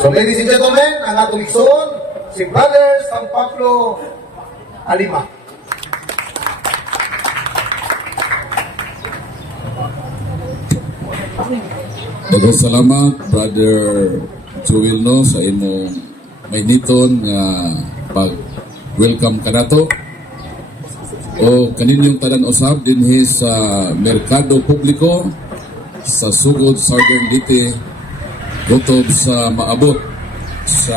So ladies and gentlemen, ang atong igsoon, si Brother San Pablo Alima. Daghang salamat, Brother Joel, no, sa imong mainiton nga pag-welcome ka nato. O kaninyong tanan usab dinhi sa Merkado Publiko sa Sugod, Southern Leyte, gutob sa maabot sa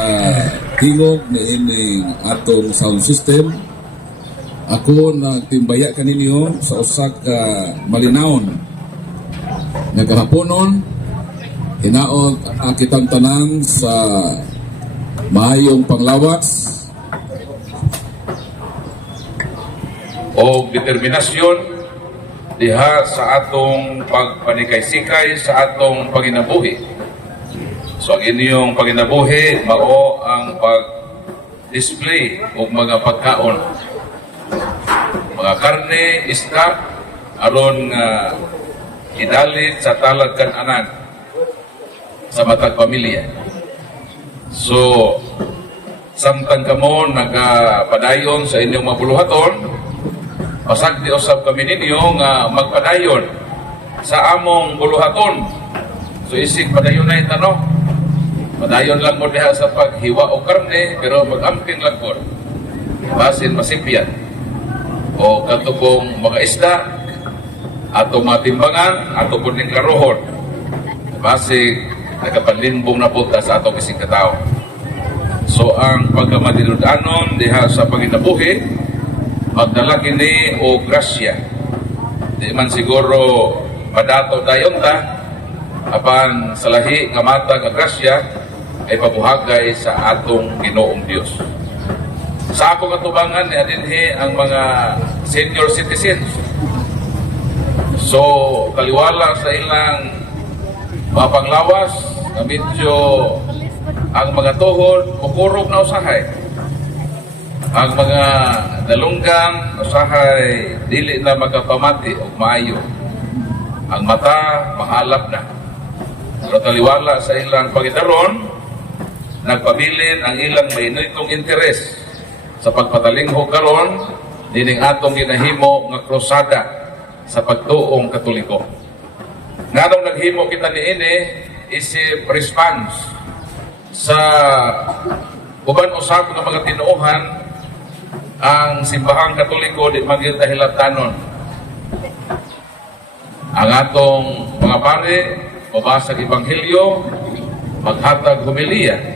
tingog ni ining atong sound system. Ako nagtimbaya kaninyo sa usa ka malinawon nga kahaponon. Hinaot ang kitang tanan sa maayong panglawas o determinasyon diha sa atong pagpanikay-sikay sa atong panginabuhi. So ang inyong panginabuhi mao ang pag-display og mga pagkaon, mga karne, isda aron nga idalit sa talad kan-anan sa matag pamilya. So samtang kamo nagapadayon sa inyong mabuluhaton, pasagdi usab kami ninyo nga magpadayon sa among buluhaton. So isig padayon na itano, padayon lang mo diha sa paghiwa o karne, pero mag-amping lang po basin masipyan o katubong mga isda ato matimbangan ato po ning karohon base nagapanlimbong na po sa atong isig katao. So ang pagkamadiludanon diha sa panginabuhi magdala kini o grasya. Di man siguro padato dayon ta apan sa lahi nga matag nga grasya ay pabuhagay sa atong Ginoong Dios. Sa akong katubangan ni adinhi ang mga senior citizens. So taliwala sa ilang mga panglawas na medyo ang mga tuhod kukurog na usahay. Ang mga dalunggang usahay dili na magapamati o maayo. Ang mata mahalap na. Pero taliwala sa ilang pangidaron, nagpabilin ang ilang mainitong interes sa pagpatalingho karon dining atong ginahimo nga krusada sa pagtuong Katoliko. Nganong naghimo kita niini isip response sa uban usab ng mga tinuohan ang simbahang Katoliko di magyud tahilabtanon. Ang atong mga pare mabasag ebanghelyo, maghatag homilya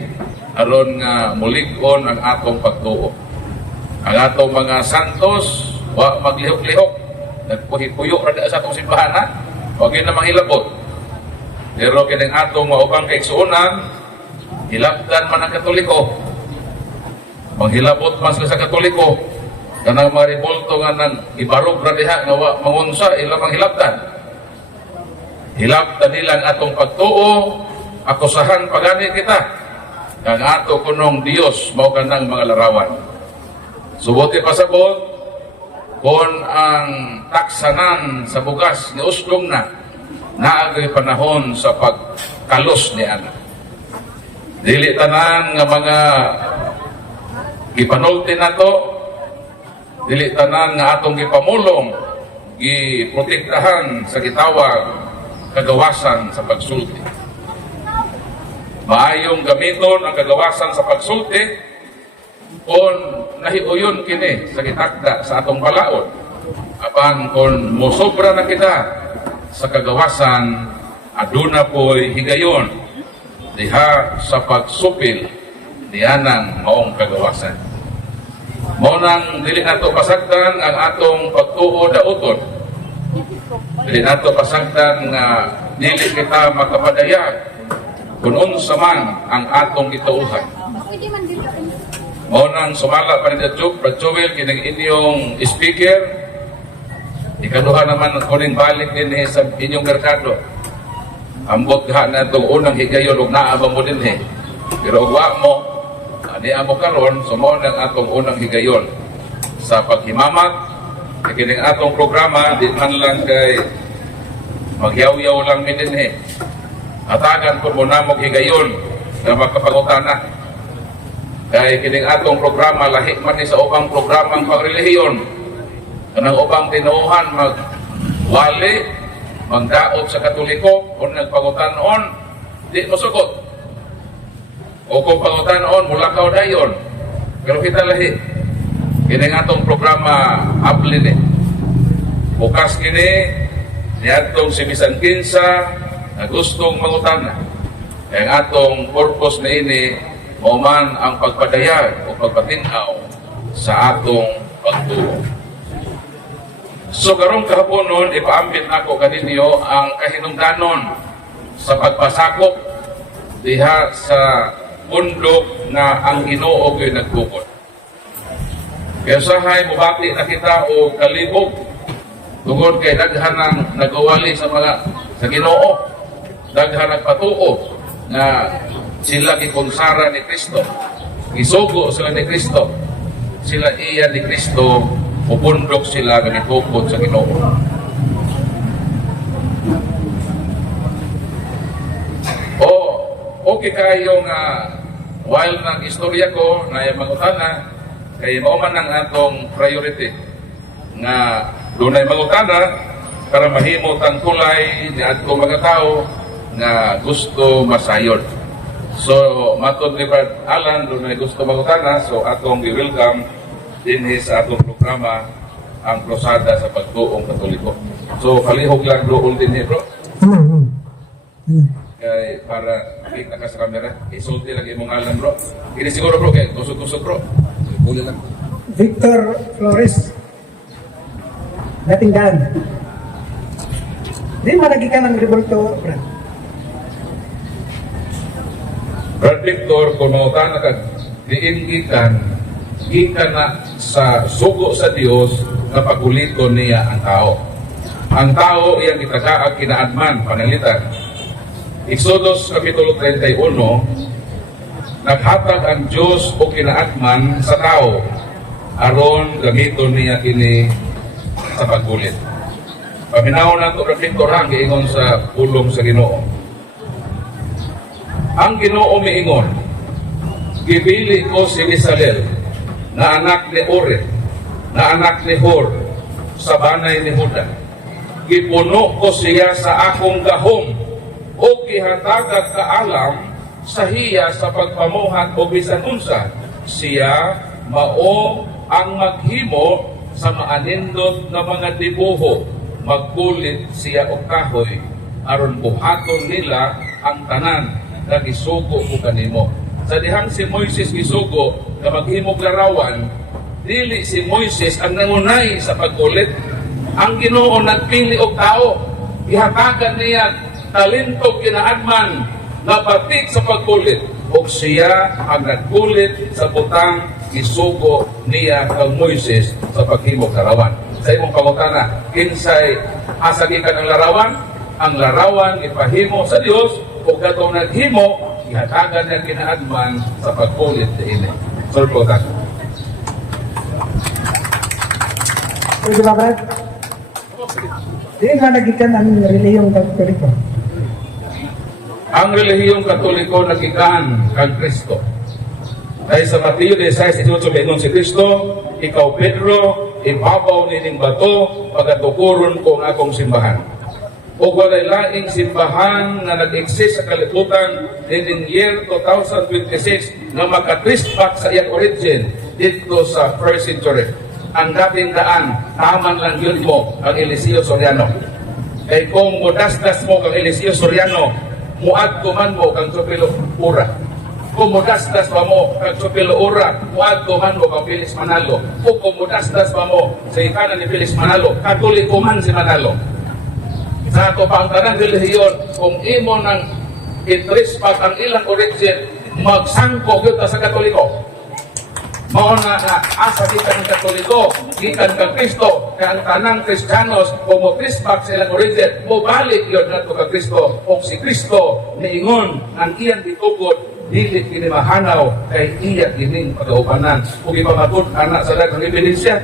aron nga mulig-on ang atong pagtuo. Ang atong mga santos wa maglihok-lihok, nagpuhi-puyo ra sa atong simbahan ha. Huwag yun namang hilabot. Pero kining atong maubang kaigsuunan, hilabtan man ang Katoliko. Manghilabot man sila sa Katoliko. Kanang mga revolto nga nang ibarog na diha nga mangunsa, ilang manghilabtan. Hilabtan nilang atong pagtuo, akusahan pagani kita. Kang ato kunong Dios, mao kanang mga larawan. Subuti pasabot, kung ang taksanan sa bugas ni usdong na naagay panahon sa pagkalos ni ana. Dili tanan nga mga gipanulti nato, dili tanan nga atong gipamulong giprotektahan sa gitawag kagawasan sa pagsulti. Maayong gamiton ang kagawasan sa pagsulti kung nahiuyon kini sa gitakda sa atong balaod. Apan kung mosobra na kita sa kagawasan, aduna po'y higayon diha sa pagsupil diyanang maong kagawasan. Mao nang dili nato pasagdan ang atong pagtuo dauton. Dili nato pasagdan nga dili kita makapadayag kung unsa man ang atong gituuhan. Mao nang sumala pa ni Brad Joel kining inyong speaker. Ikaduha naman kuning balik din sa inyong merkado. Ambot ha na itong unang higayon ug naabang mo din Pero wa mo, ani amo karon sumo nang atong unang higayon sa paghimamat kining atong programa di man lang kay magyaw-yaw lang mi din Atagan ko mo namog higayon nga makapangutana. Kay kining atong programa lahi man ni sa ubang programang pangrelihiyon. Kanang ubang tinuohan magwali, magdaot sa Katoliko o nagpangutanon, di masugot. O kung pangutanon, mulakaw dayon. Pero kita lahi, kining atong programa abli ni. Bukas kini, niadtong si Bisan Kinsa na gustong mangutana. Ang atong purpose na ini, mauman ang pagpadayag o pagpatinaw sa atong pagtuo. So karong kahapon nun, ipaambit nako kaninyo ang kahinungdanon sa pagpasakop diha sa bundok nga ang Ginoo ko'y nagtukod. Kaya sahay, mubati na kita o kalibog tungod kay daghan ng nagawali sa Ginoo, daghan nagpatuo na sila gikonsara ni Kristo, gisugo sila ni Kristo, sila iya ni Kristo, upundok sila na gitukod sa Ginoo. Okay kayo nga while nang istorya ko na yung mangutana, kay mauman ang atong priority nga dunay mangutana para mahimot ang tulay ni atong mga tao nga gusto masayon. So matod ni Brad Alan dunay gusto mangutana, so atong gi-welcome din sa atong programa ang Krusada sa Pagtuong Katoliko. So kalihog lang doon din bro. Kaya para kita ka sa camera, isulti lagi mong alam bro. Hindi siguro bro, kaya tusok-tusok bro. Huli lang. Victor Flores. Dating Dan. Di malagi ka ng revolto, Brad. Brad Victor, kung mangutana ka, diin gikan na sa sugo sa Dios na pagulito niya ang tao. Ang tao iyang itagaag kinaadman, panalitan. Exodus Kapitulo 31, naghatag ang Diyos o kinaatman sa tao aron gamiton niya kini sa paggulit. Paminaw na ito Victor ang giingon sa pulong sa Ginoo. Ang Ginoo miingon, gibili ko si Misalel na anak ni Ure, na anak ni Hor, sa banay ni Huda. Gipuno ko siya sa akong gahom o gihatagag kaalam sa hiya sa pagpamuhat o bisan unsa, siya mao ang maghimo sa maanindot na mga dibuho, magkulit siya og kahoy aron buhaton nila ang tanan nga gisugo ko kanimo. Sa dihang si Moises gisugo nga maghimog larawan, dili si Moises ang nangunay sa pagkulit. Ang Ginoo nagpili og tao, ihatagan niya talento kinaadman na batik sa pagkulit, o siya ang nagkulit sa butang isugo niya kang Moises sa paghimog larawan. Sa imong pangutana, kinsay asagikan ang larawan? Ang larawan ipahimo sa Dios, o katong naghimo ihatagan niya kinaadman sa pagkulit diin. Sir Potak. Pwede ba, Brad? Di nga nagikan ang reliyong Katoliko. Ang relihiyong Katoliko nagikan kang Kristo. Dahil sa Mateo 16:18 ingon si Kristo, ikaw Pedro, ibabaw nining bato, pagatukuron ko ang akong simbahan. O walay laing simbahan na nag-exist sa kalibutan nining year 2026 na maka-trace back sa iyang origin dito sa first century. Ang dating daan, taman lang yun mo ang Eliseo Soriano. Kay kung mudasdas mo kang Eliseo Soriano, muad kuman mo kang Chupilo Ura. Kung mudasdas pa mo kang Chupilo Ura, muad kuman mo kang Felix Manalo. O kung mudasdas pa mo sa ikanan ni Felix Manalo, katulik kuman si Manalo. Sa ato pa ang tanang relihiyon, kung imo ng itrispat ang ilang origin, magsangko yun sa Katoliko. Mao na asa gikan ng Katoliko, gikan kang Kristo, kaya ang tanang Kristiyanos, kung mo trispak sa ilang origin, mo balik yun nato kang Kristo. Kung si Kristo, niingon, ang iyang ditugod, dilit kinimahanaw, kay iya gining pag-aupanan. Kung ipamatod, anak sa daghang ebidensya,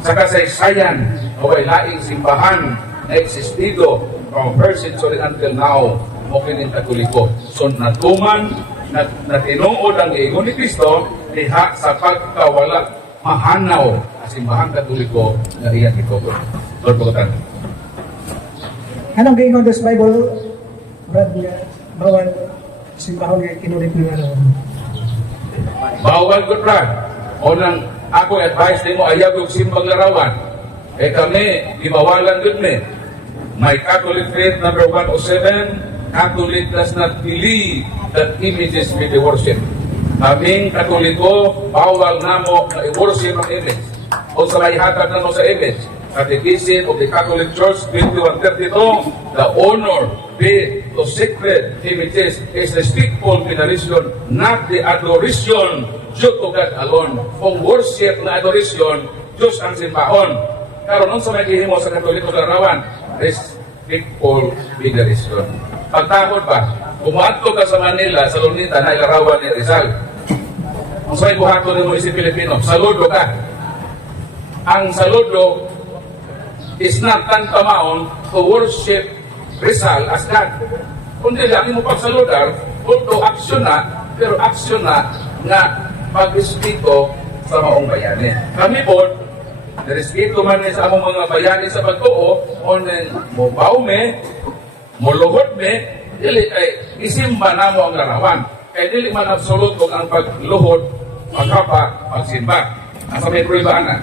sa kasaysayan, o ay laing simbahan na existido from first century until now, mo kining Katoliko. So natuman, natinuod ang ingon ni Kristo, diha sa pagkawala mahanaw ang simbahang Katoliko na iyang itugon. Lord Pagkatan. Anong gingon sa Bible, Brad, bawal simbahon nga kinulit ng ano? Bawal good Brad. O nang ako advice nimo ayaw yung simbang larawan. Kami, ibawalan good me. My Catholic faith number 107, Catholic does not believe that images may be worship. Kaming Katoliko, bawal namo na i-worship ang image. O sa may hatag namo sa image. Catechism of the Catholic Church 2132, the honor paid to sacred images is respectful veneration, not the adoration due to God alone. Kung worship na adoration, Diyos ang simbahon. Pero nung sa may gihimo sa Katoliko sa larawan, respectful veneration. Pagtakot ba? Kumato ka sa Manila, sa Lunita, na ilarawan ni Rizal. Ang sa may buhato ni mo isip Pilipino, saludo ka. Ang saludo is not tantamount to worship Rizal as God. Kundi lang mo pagsaludar, although aksyon na, pero aksyon na nga pag-respeto sa maong bayani. Kami po, respeto man sa among mga bayani sa pagtuo, onen mo baume, mo luhod me, dili kay isimba na mo ang larawan. Kaya dili man absolute kung ang pagluhod, pagkapa, pagsimba. Asa may pruebaan na.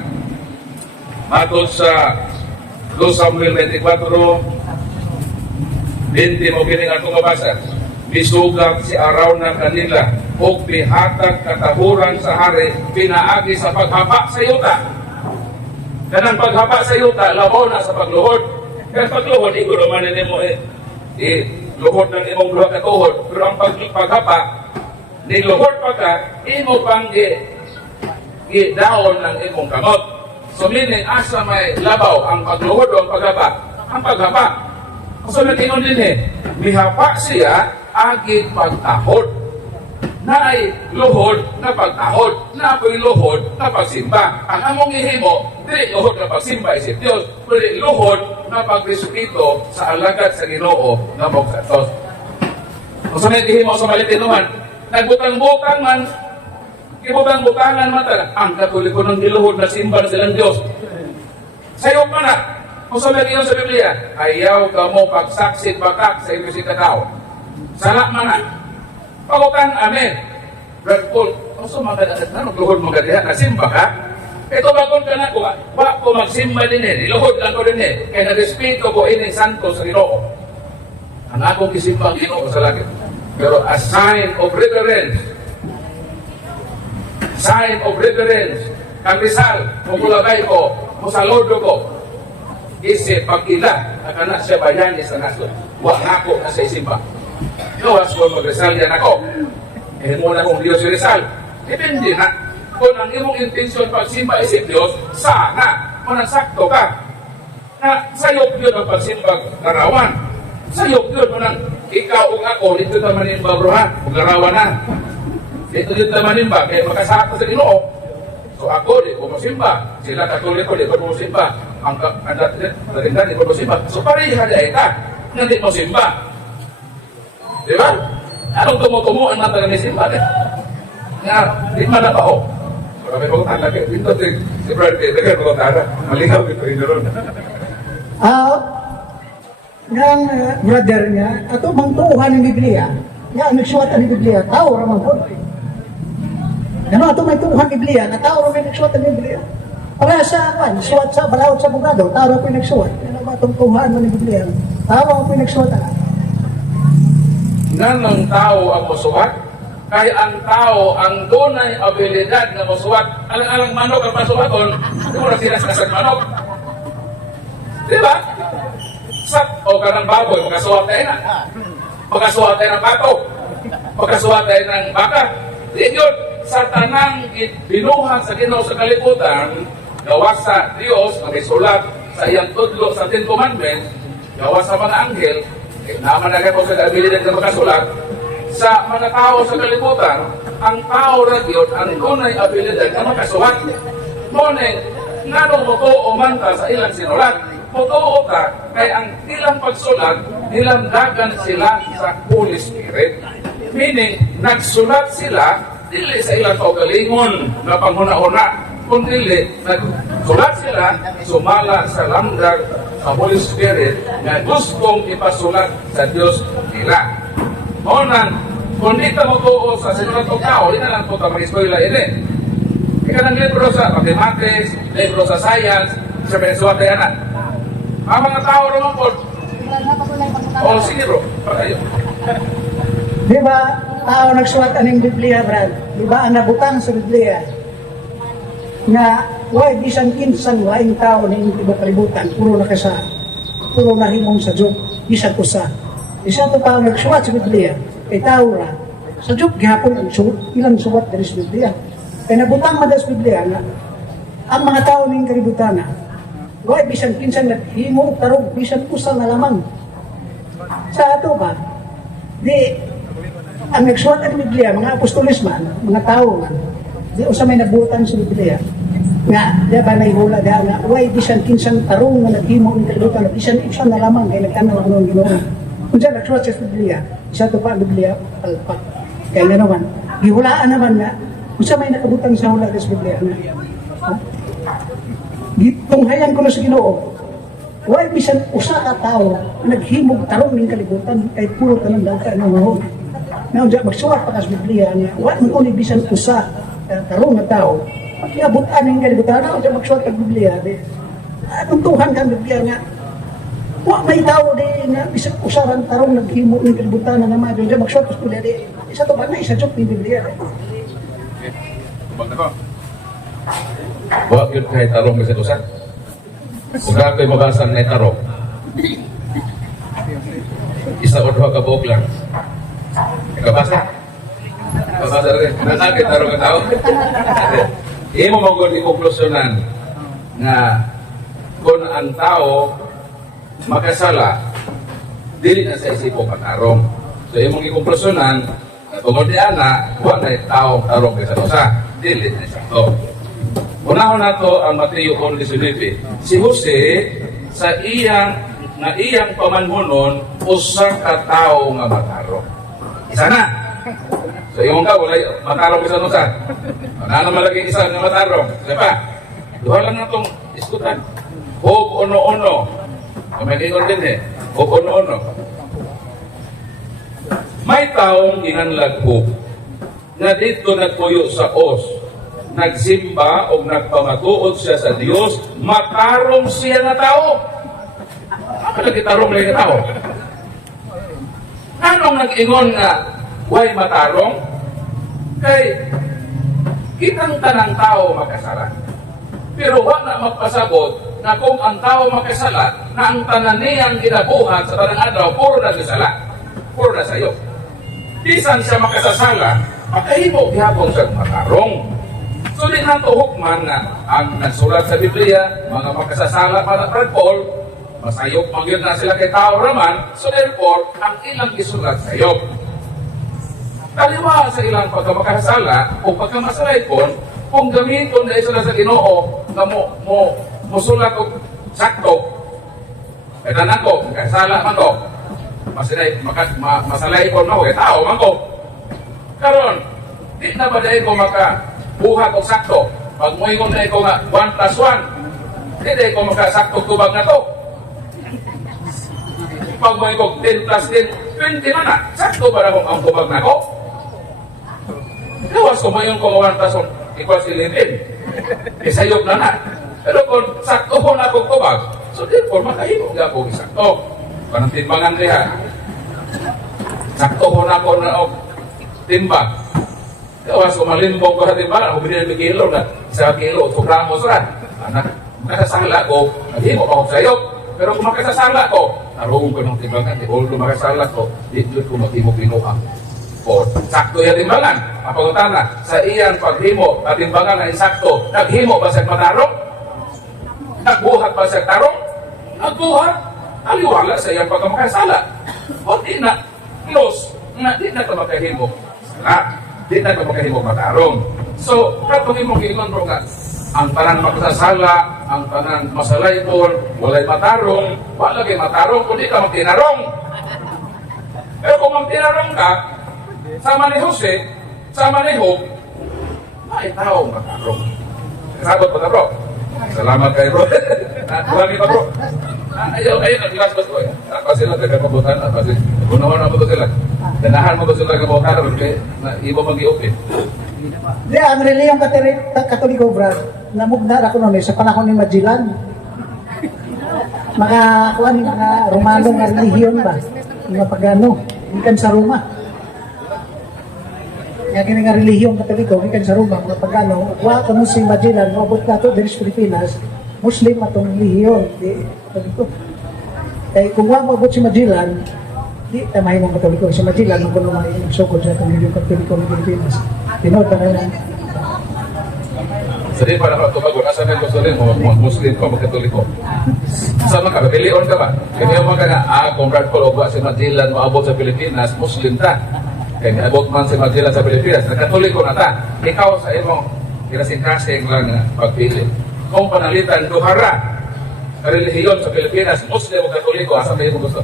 Matod sa 2 Samuel 24, 20 mo kining atong mabasa. Bisugat si araw ng kanila o bihatag katahuran sa hari, pinaagi sa paghapa sa yuta. Kanang paghapa sa yuta, labaw na sa pagluhod. Kaya pagluhod, ikaw naman mo luhod ng imong luha katuhod. Pero ang paghapa, niluhod pa ka, imo pang daon ng imong kamot. So meaning, asa may labaw ang pagluhod o ang paghapa? Ang paghapa. So nag-inon din mihapa siya, agit pagtahod. Na ay luhod na pagtahod, na apoy luhod na pagsimba. Ang among ihimo, dili luhod na pagsimba isip Diyos, kundi luhod na pagrespeto sa alagad sa Ginoo na magsatos. Kung sa may ihimo sa malitinuhan, nagbutang-butang man, ibutang-butangan man talaga, ang Katoliko ng giluhod na simba na silang Diyos. Sayo pa na, kung sa may sa Biblia, ayaw ka mo pagsaksit bakak sa ibig tao. Sana man na. Pagutang, amen. Brad Paul, kung sa mga nagluhod mga diha, nasimba ka? Ito bagon ka na ko, wala ko magsimba din niluhod lang ko din kaya nag-respeto ko ining santo sa Ginoo. Ang akong kisimba ang Ginoo sa langit. Pero a sign of reverence, kang Rizal, kung kulabay ko, kung saludo ko, isip pag-ila, na siya bayani sa nasod. Wala ako na sa isimba. Iwas kung mag-Rizal yan ako. Muna kong Diyos si Rizal. Depende na. Kung ang imong intensyon pagsimba isip Diyos, sana. Kung nagsakto ka, na sayop yun ang pagsimbag larawan. Sayop yun mo nang ikaw o ako, dito naman yung babruhan, kung larawan na. Dito naman yung ba, kaya makasakto sa Ginoo. So ako, di ko masimba. Sila Katoliko, di ko masimba. Ang datindan, di ko masimba. So pareha di ay ka, na di mo simba. Di ba? Anong tumutumo ang mata ni simba? Nga, di man na pa ako. Marami pagod anak, dito si Brad Pitt, pagod anak, malinaw ito rin ron. Ng brother niya, ato bang tuuhan ng Biblia, nga nagsuwat ang Biblia, tao raman po. Ano, ato may tuuhan ng Biblia, na tao raman nagsuwat ang Biblia. Para sa, suwat sa balawat sa bugado, tao raman nagsuwat. Ano ba itong tuuhan mo ng Biblia? Tao raman nagsuwat na. Nan ang tao ang musuwat, kaya ang tao ang dunay abilidad na musuwat. Alang-alang manok ang masuwaton, di mo na sinasasag manok. Di ba? O kanang baboy, magkasuwat tayo na. Magkasuwat tayo ng bato. Magkasuwat tayo ng baka. Di yun, sa tanang binuhat sa Ginoo sa kalibutan, gawa sa Diyos, na may sulat sa iyang tudlo sa Ten Commandments, gawa sa mga anghel, naman na ko sa abilidad na makasulat, sa mga tao sa kalibutan, ang tao na Diyos, ang tunay abilidad na makasulat. Ngunit, nga nung mutuo man ka sa ilang sinulat, mutuo ka, kaya ang ilang pagsulat, nilamdagan sila sa Holy Spirit. Meaning, nagsulat sila, dili sa ilang kaugalingon na panghuna-huna, kundi nagsulat sila, sumala sa lamdag sa Holy Spirit na gustong ipasulat sa Diyos nila. Unang, kung di ka magtuo sa sinulat o tao, di na lang po ka mag-eskwela ini. Ika ng libro sa mathematics, libro sa science, sa Venezuela yan na. Ang mga tao naman po, o zero, patayo. Di ba, tao nagsulat aning Biblia, Brad? Di ba, ang nabutang sa Biblia, na why bisan kinsang laing tao na hindi ba kalibutan, puro na himong sa Diyo, bisan ko sa. Isa to tao nagsulat sa Biblia, kay tao ra, sa Diyo, gihapon ang sulat, ilang sulat dari sa Biblia. Kaya nabutang man sa Biblia na, ang mga tao ning kalibutan na, why bisan kinsang naghimo, tarong bisan kusa na lamang. Sa ato ba, di, ang nagsulat ng Biblia, mga apostolis man, mga tao man, di usa may nabutan sa Biblia, nga, di ba naihula da nga, why bisan kinsang tarong na naghimo ng kalibutan, bisan isa na lamang, kaya nagtanong ako ng Ginoo. Kung siya nagsulat sa Biblia, isa to pa ang Biblia, palpak. Kaya nga naman, gihulaan naman nga, kung siya may nakabutang sa hula sa Biblia, ha? Tunghayan ko na sa Ginoo, why bisan usa ka tao naghimog tarong ning kalibutan kay puro tanan daw ka ng mahon. Now, magsuwat pa ka sa Biblia niya, wala mo kung ibisan usa tarong na tao, pag-iabutan ng kalibutan, ako siya magsuwat ka sa Biblia, anong tuhan ka ang Biblia nga, wala may tao di na bisan usaran tarong naghimo ng kalibutan na naman, siya magsuwat ka sa Biblia, isa to ba na isa joke ng Biblia. Huwag yun kahit tarong kasi usan. Kung ako'y mabasa na tarong, isa o dua ka buok lang. Kabasa. Kabasa rin. Nasakit tarong ka tao. Hindi mo magod i-konklusyonan na kung ang tao makasala, dili na sa isipo matarong. So, imong i-konklusyonan, tungkol di ana, huwag na tao tarong kaysa usa. Dili na siya to. Unahon nato ang Mateo 1:19. Si Jose sa iyang pamanhunon usa ka tawo nga matarong. Isa na. So imong ka wala matarong isa usa. Ano malagi isa nga matarong? Diba? Duha lang natong iskutan. Hog ono-ono. Kamay ingon din Hog ono-ono. May taong ginanlag hog na dito nagpuyo sa os. Nagsimba o nagpamatuod siya sa Diyos, matarong siya na tao. Ano nagkitarong na yung tao? Anong nag-ingon nga, why matarong? Kay, kitang tanang tao makasala. Pero wala na magpasagot na kung ang tao makasala, na ang tanan niyang ginabuhat sa tanang adlaw, puro na sala. Puro na sayo. Bisan siya makasasala, makahimo gihapon siya matarong. So, di nato hukman na ang nagsulat sa Biblia, mga makasasala para Brad Paul, masayop magyud na sila kay tao raman, so therefore, ang ilang isulat sayop. Taliwa sa ilang pagkamakasala o pagkamasalay kung gamiton na sila sa Ginoo na musulat o sakto, kaya tanan ko, makasala man ko, masalay po na ko, kaya tao man ko. Karon, di na ba dahil ko buhat o sakto. Pag moingon na ikaw nga 1+1, hindi ko makasakto tubag na to. Pag moingon 10+10, 20 man na. Sakto ba na kung ang tubag na ko? Lawas ko moingon ko 1+1 equals 11. Isayop na na. Pero kung sakto po na akong tubag, so therefore makahimo nga ako isakto. Parang timbangan riyan. Sakto po na ako na timbang. Kawas ko malimbong ko sa timbangan, ako binili ng kilo na 1 kilo, 2 gramos rin. Makasasala ko, naghimo ako sa'yo. Pero kung makasasala ko, naroon ko ng timbangan, kung makasasala ko, dito ko maghimo pinuang. O, sakto yung timbangan. Ang pagkutana, sa iyang paghimo, at timbangan ay sakto, naghimo ba sa matarong? Nagbuhat ba sa tarong? Nagbuhat. Aliwala sa iyang pagkamakasala. O, di na, close, di na ito makahimo. Di na ito makahimo matarong. So, katong imong gingon bro nga, ang tanan makasasala, ang tanan masalaypon, walay matarong, wala kay matarong, kundi ka magtinarong. kung magtirarong ka, sama ni Jose, sama ni Job, may taong makarong. Sabot pa ka, bro. Salamat kayo, bro. Buwan pa, bro. Ayaw, nag-glass ba ito eh. Apa sila nagkakabutan? Apa sila? Unawan mo ito sila. Ganahan mo ito sila nagkabutan kasi iba mag-i-open. Di, ang reliyong katoliko, brad, namugna ako namin sa panahon ni Magellan. Mga Romano nga relihiyon ba? Mga pagano, ikan sa Roma. Nga kini nga relihiyong katoliko, ikan sa Roma, mga pagano. Wa kung si Magellan, mabot na ito, dinis Pilipinas, Muslim atong relihiyon. Di, katoliko. Kaya kung wa mabot si Magellan, di tamahin mong katoliko. Si Magellan, nung kuno mga inugsukod sa relihiyong katoliko ng Pilipinas. Tinod na lang. Jadi para mga tumagon, asa na gusto rin mo, Muslim ka, magkatoliko. Sama ka, pilion ka ba? Kaya yung mga kung Brad Paul, o si Magellan maabot sa Pilipinas, Muslim ta. Kaya naabot man si Magellan sa Pilipinas, nagkatoliko na ta. Ikaw sa imong kinasing-kasing lang na pagpili. Kung panalitan, duhara, relihiyon sa Pilipinas, Muslim o katoliko, asa na yung gusto?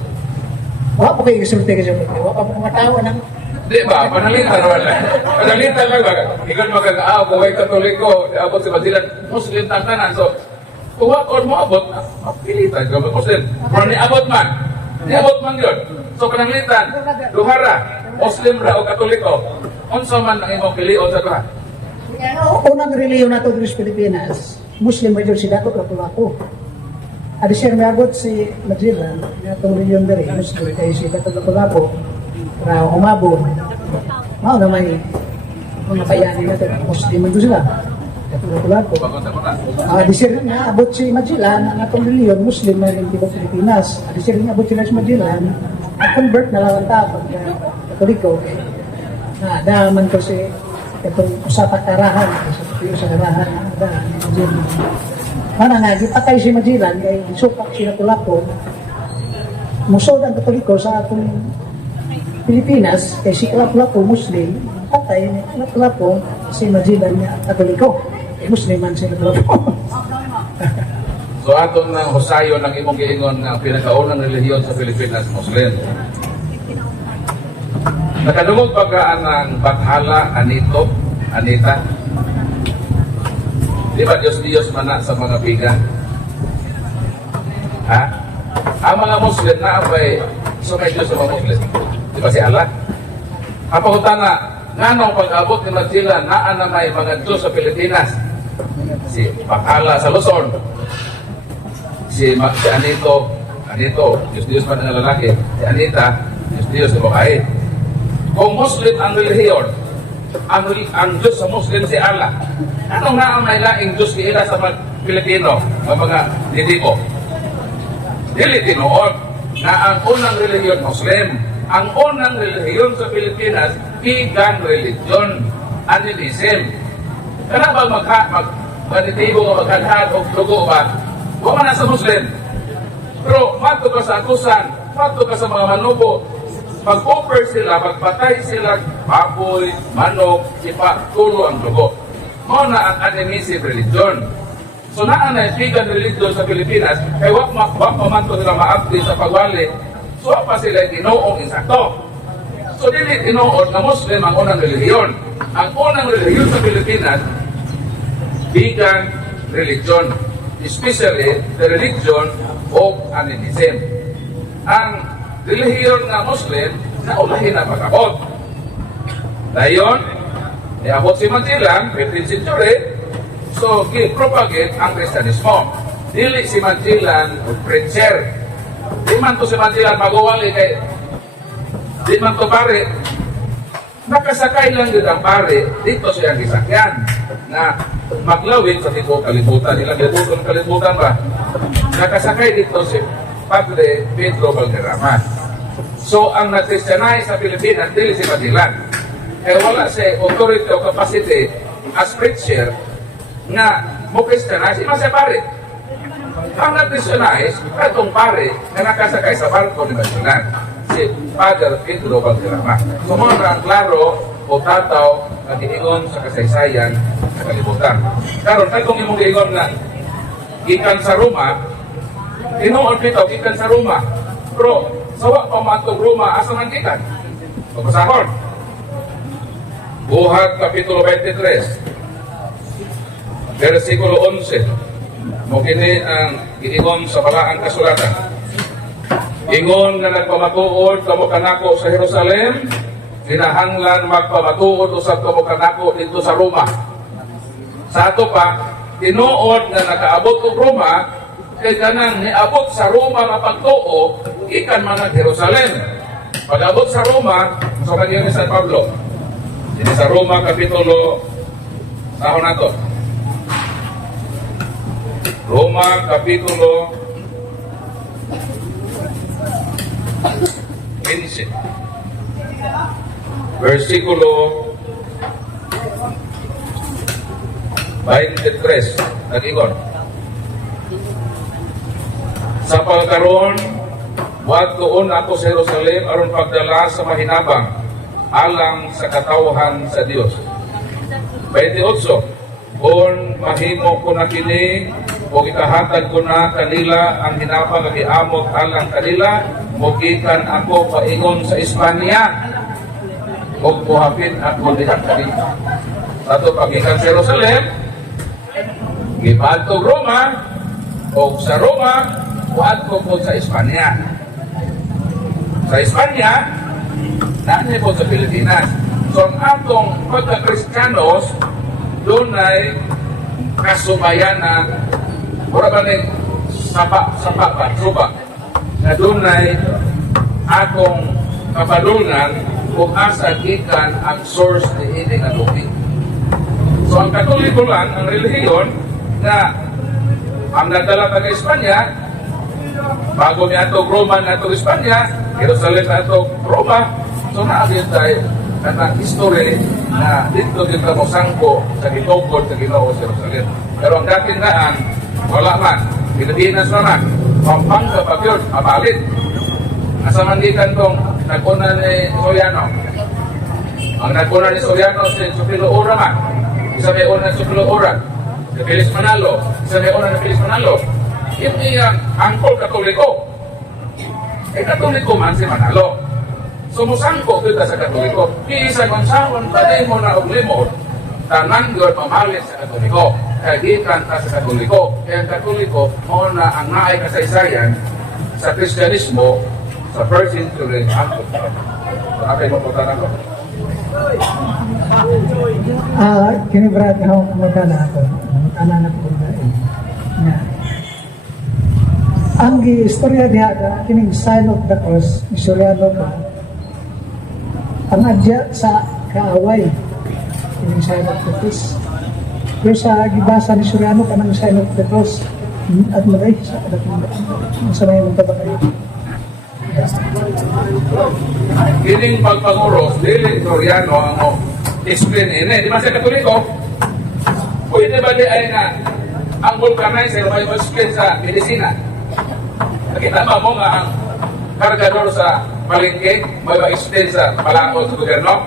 Wa pa kayo gusulti ka siya. Wa pa mga tao ng Di ba? Panalitan naman lang. Panalitan lang ba? Ikaw kung may katoliko, abot si Magellan, Muslim tantanan. So, kung mo abot, pilitan ka Muslim. Pero niabot man yun. So, panalitan, duhara, Muslim ra o katoliko. Unsa man ang imong pilion sa duha? unang reliyon nato dito sa Pilipinas, Muslim major si Dato Lapu-Lapu. Adi siya may si Magellan, itong reliyon diri, Muslim kay si Dato Lapu-Lapu, para umabot. Mao na may mga bayani natin, Muslim man sila. Dato Lapu-Lapu. Adi siya nga abot si Magellan, ang atong reliyon, Muslim na rin tibok Pilipinas. Adi siya nga abot sila si Magellan, convert na lang ang tapag na Katoliko. Na daman ko si itong usapak karahan, sa karahan, mana nga, gipatay si Magellan, kay supak si Lapu-Lapu, musod ang Katoliko sa atong Pilipinas, kay si Lapu-Lapu Muslim, patay ni Lapu-Lapu si Magellan nga Katoliko, kay Muslim man si Lapu-Lapu. So aton na husayon ng imong giingon nga ang pinakaunang relihiyon sa Pilipinas, Muslim. Nakadungog pagkaan ng Bathala, Anito, Anita. Di ba Diyos man sa mga biga? Ha? Ang mga Muslim na abay, so may Diyos sa mga Muslim. Di ba si Allah? Kapagutan na, nganong pag-abot ni Magellan, naan na may mga Diyos sa Pilipinas. Si Bathala sa Luzon. Si Anito, Diyos man ang lalaki. Si Anita, Diyos sa babae. Kung Muslim ang relihiyon, ang Diyos sa Muslim si Allah. Anong na ang may laing Diyos kiila sa mga Pilipino, mga didiko? Dili tinuod na ang unang relihiyon Muslim. Ang unang relihiyon sa Pilipinas, pagan religion, animism. Kana ba magnitibo o maghanhad o dugo ba? Huwag man na sa Muslim. Pero mato ka sa akusan, mato ka sa mga manubo, pag-offer sila, pagpatay sila, baboy, manok, ipatulo ang dugo. Mao na ang animism religion. So naan na pagan religion sa Pilipinas, kaya wak pamanto nila maakti sa pagwali, so pa sila tinuong insakto. So dili tinuod na Muslim ang unang relihiyon. Ang unang relihiyon sa Pilipinas, pagan religion, especially the religion of animism. Ang relihiyon nga Muslim na ulahin na pag-abot. Dayon, niabot si Magellan, 15th century, so propagate ang Kristiyanismo. Dili si Magellan preacher. Di man to si Magellan magawali kay di man to pare. Nakasakay lang din ang pare, dito siya ang gisakyan na maglawin sa tipo kalibutan. Ilang kalibutan ba? Nakasakay dito si Padre Pedro Valderrama. So, ang nag-Christianize sa Pilipinas, dili si Magellan. Kaya wala si authority o capacity as preacher nga mo-Christianize, ima siya pare. Ang nag-Christianize, katong pare na nakasakay sa barko ni Magellan, si Padre Pedro Valderrama. So, mga na klaro o tataw na giingon sa kasaysayan sa kalibutan. Karon, katong imong giingon na gikan sa Roma, tinuod bitaw gikan sa Roma. Pero sawa pa matong Roma asa man gikan? Pagpasahon. Buhat Kapitulo 23, versikulo 11. Mukini ang giingon sa balaang kasulatan. Ingon nga nagpamatuod kamo kanako sa Jerusalem, kinahanglan magpamatuod usab kamo kanako dito sa Roma. Sa ato pa, tinuod na nakaabot og Roma, kay kanang niabot sa Roma nga pagtuo, ikan man ang Jerusalem. Pag-abot sa Roma, sa kaniyang ni San Pablo. Ini sa Roma Kapitulo, tahon nato. Roma Kapitulo 15, versikulo 23, nag-ingon. Sa pagkaroon, wad tuon ako sa Jerusalem aron pagdala sa mahinabang alang sa katawhan sa Dios. 28, kung mahimo ko na kini o ikahatag ko na kanila ang hinabang nga giamot alang kanila, mugikan ako paingon sa Espanya o buhapin ako diha kanila. Ato pagikan sa Jerusalem, gipadtog Roma, o sa Roma, waadto po sa Espanya. Sa Espanya, naanay po sa Pilipinas. So ang atong pagka-Kristiyanos, doon ay kasubayanan, wala ba na suba, na doon ay atong kapalunan kung asa gikan ang source ni ini nga tubig. So ang Katoliko lang, ang relihiyon, na ang nadala taga Espanya, bago niya itong Roma na itong Espanya, Jerusalem na itong Roma, so naabit tayo ng history na dito dito mo sangko sa gitugod sa Ginoo sa Jerusalem. Pero ang dating daan, wala man. Pilipinas naman, Pampanga, Bagyod, Abalit. Asa man gikan tong naguna ni Soriano. Ang naguna ni Soriano sa Supilo Ora man. Isa may una sa Supilo Ora. Sa Pilis Manalo. Isa may una na Pilis Manalo. Hindi ang angkol Katoliko. Katoliko man si Manalo. Sumusangko kita sa Katoliko. Isa kung saan pati mo na uglimod, tanan yun mamalit sa Katoliko. Kaya gikan ta sa Katoliko. Kaya ang Katoliko, mo na ang naay kasaysayan sa Kristyanismo sa first century after. Akay mo po tanan ko. Kini Brad, ako kumagana ako. Kumagana na po dahil. Ang istorya diya, kining sign of the cross, istoryado ko, ang adya sa kaaway, kining sign of the cross. Pero sa gibasa ni Soriano, kanang sign of the cross, at magay, sa may mga kayo. Kining pagpanguros, dili Soriano ang explain ini. Di ba sa Katoliko? Pwede ba di ay na ang vulcanizer may explain sa medisina? Nakita mo nga ang kargador sa palengke may explain sa palangko sa gobyerno?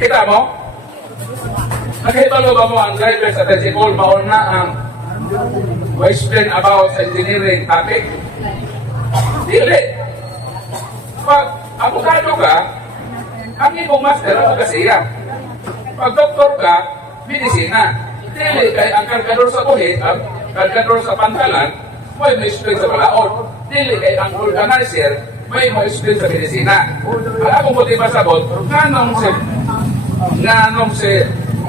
Kita mo? Nakita ba mo ang driver sa tricycle maon na ang explain about sa engineering topic? Dili. Pag abogado ka, ang ibong master ang magkasiya. Pag doktor ka, medisina. Dili kay ang kargador sa buhit, ang kargador sa pantalan, may explain sa balaod. Dili kay ang organizer, may explain sa medisina. Ang akong buti masabot, nganong si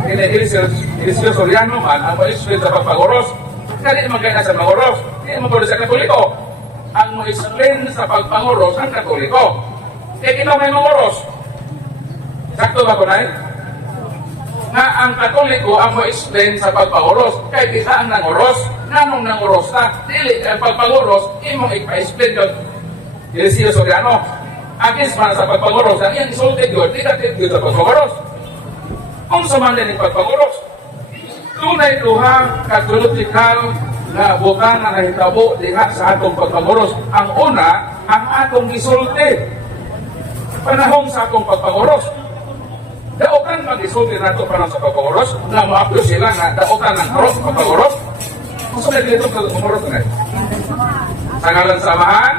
Ilisio Soriano man ang explain sa pagpagoros. Kaya naman kaya sa magoros, hindi mo pwede sa Katoliko. Ang explain sa pagpangoros ang Katoliko. Kaya kita may mangoros. Sakto ba ko na nga ang Katoliko ang mo-explain sa pagpangoros. Kaya kita ang nangoros. Nanong nangoros na, dili ang pagpangoros, imong ipa-explain yun. Ilisio Soriano. Against man sa pagpangoros, ang iyang isulted yun, negative yun sa pagpangoros. Kung saman din yung pagpangoros, tunay duhang kathological na bukan na nahitabo diha sa atong pagpangoros. Ang una, ang atong gisulti. Panahon sa atong pagpangoros. Daokan mag-isulti nato parang sa pagpangoros na maapyo sila na daokan ng pagpangoros. Kung sa dito sa pagpangoros na sa ngalan sa Amahan,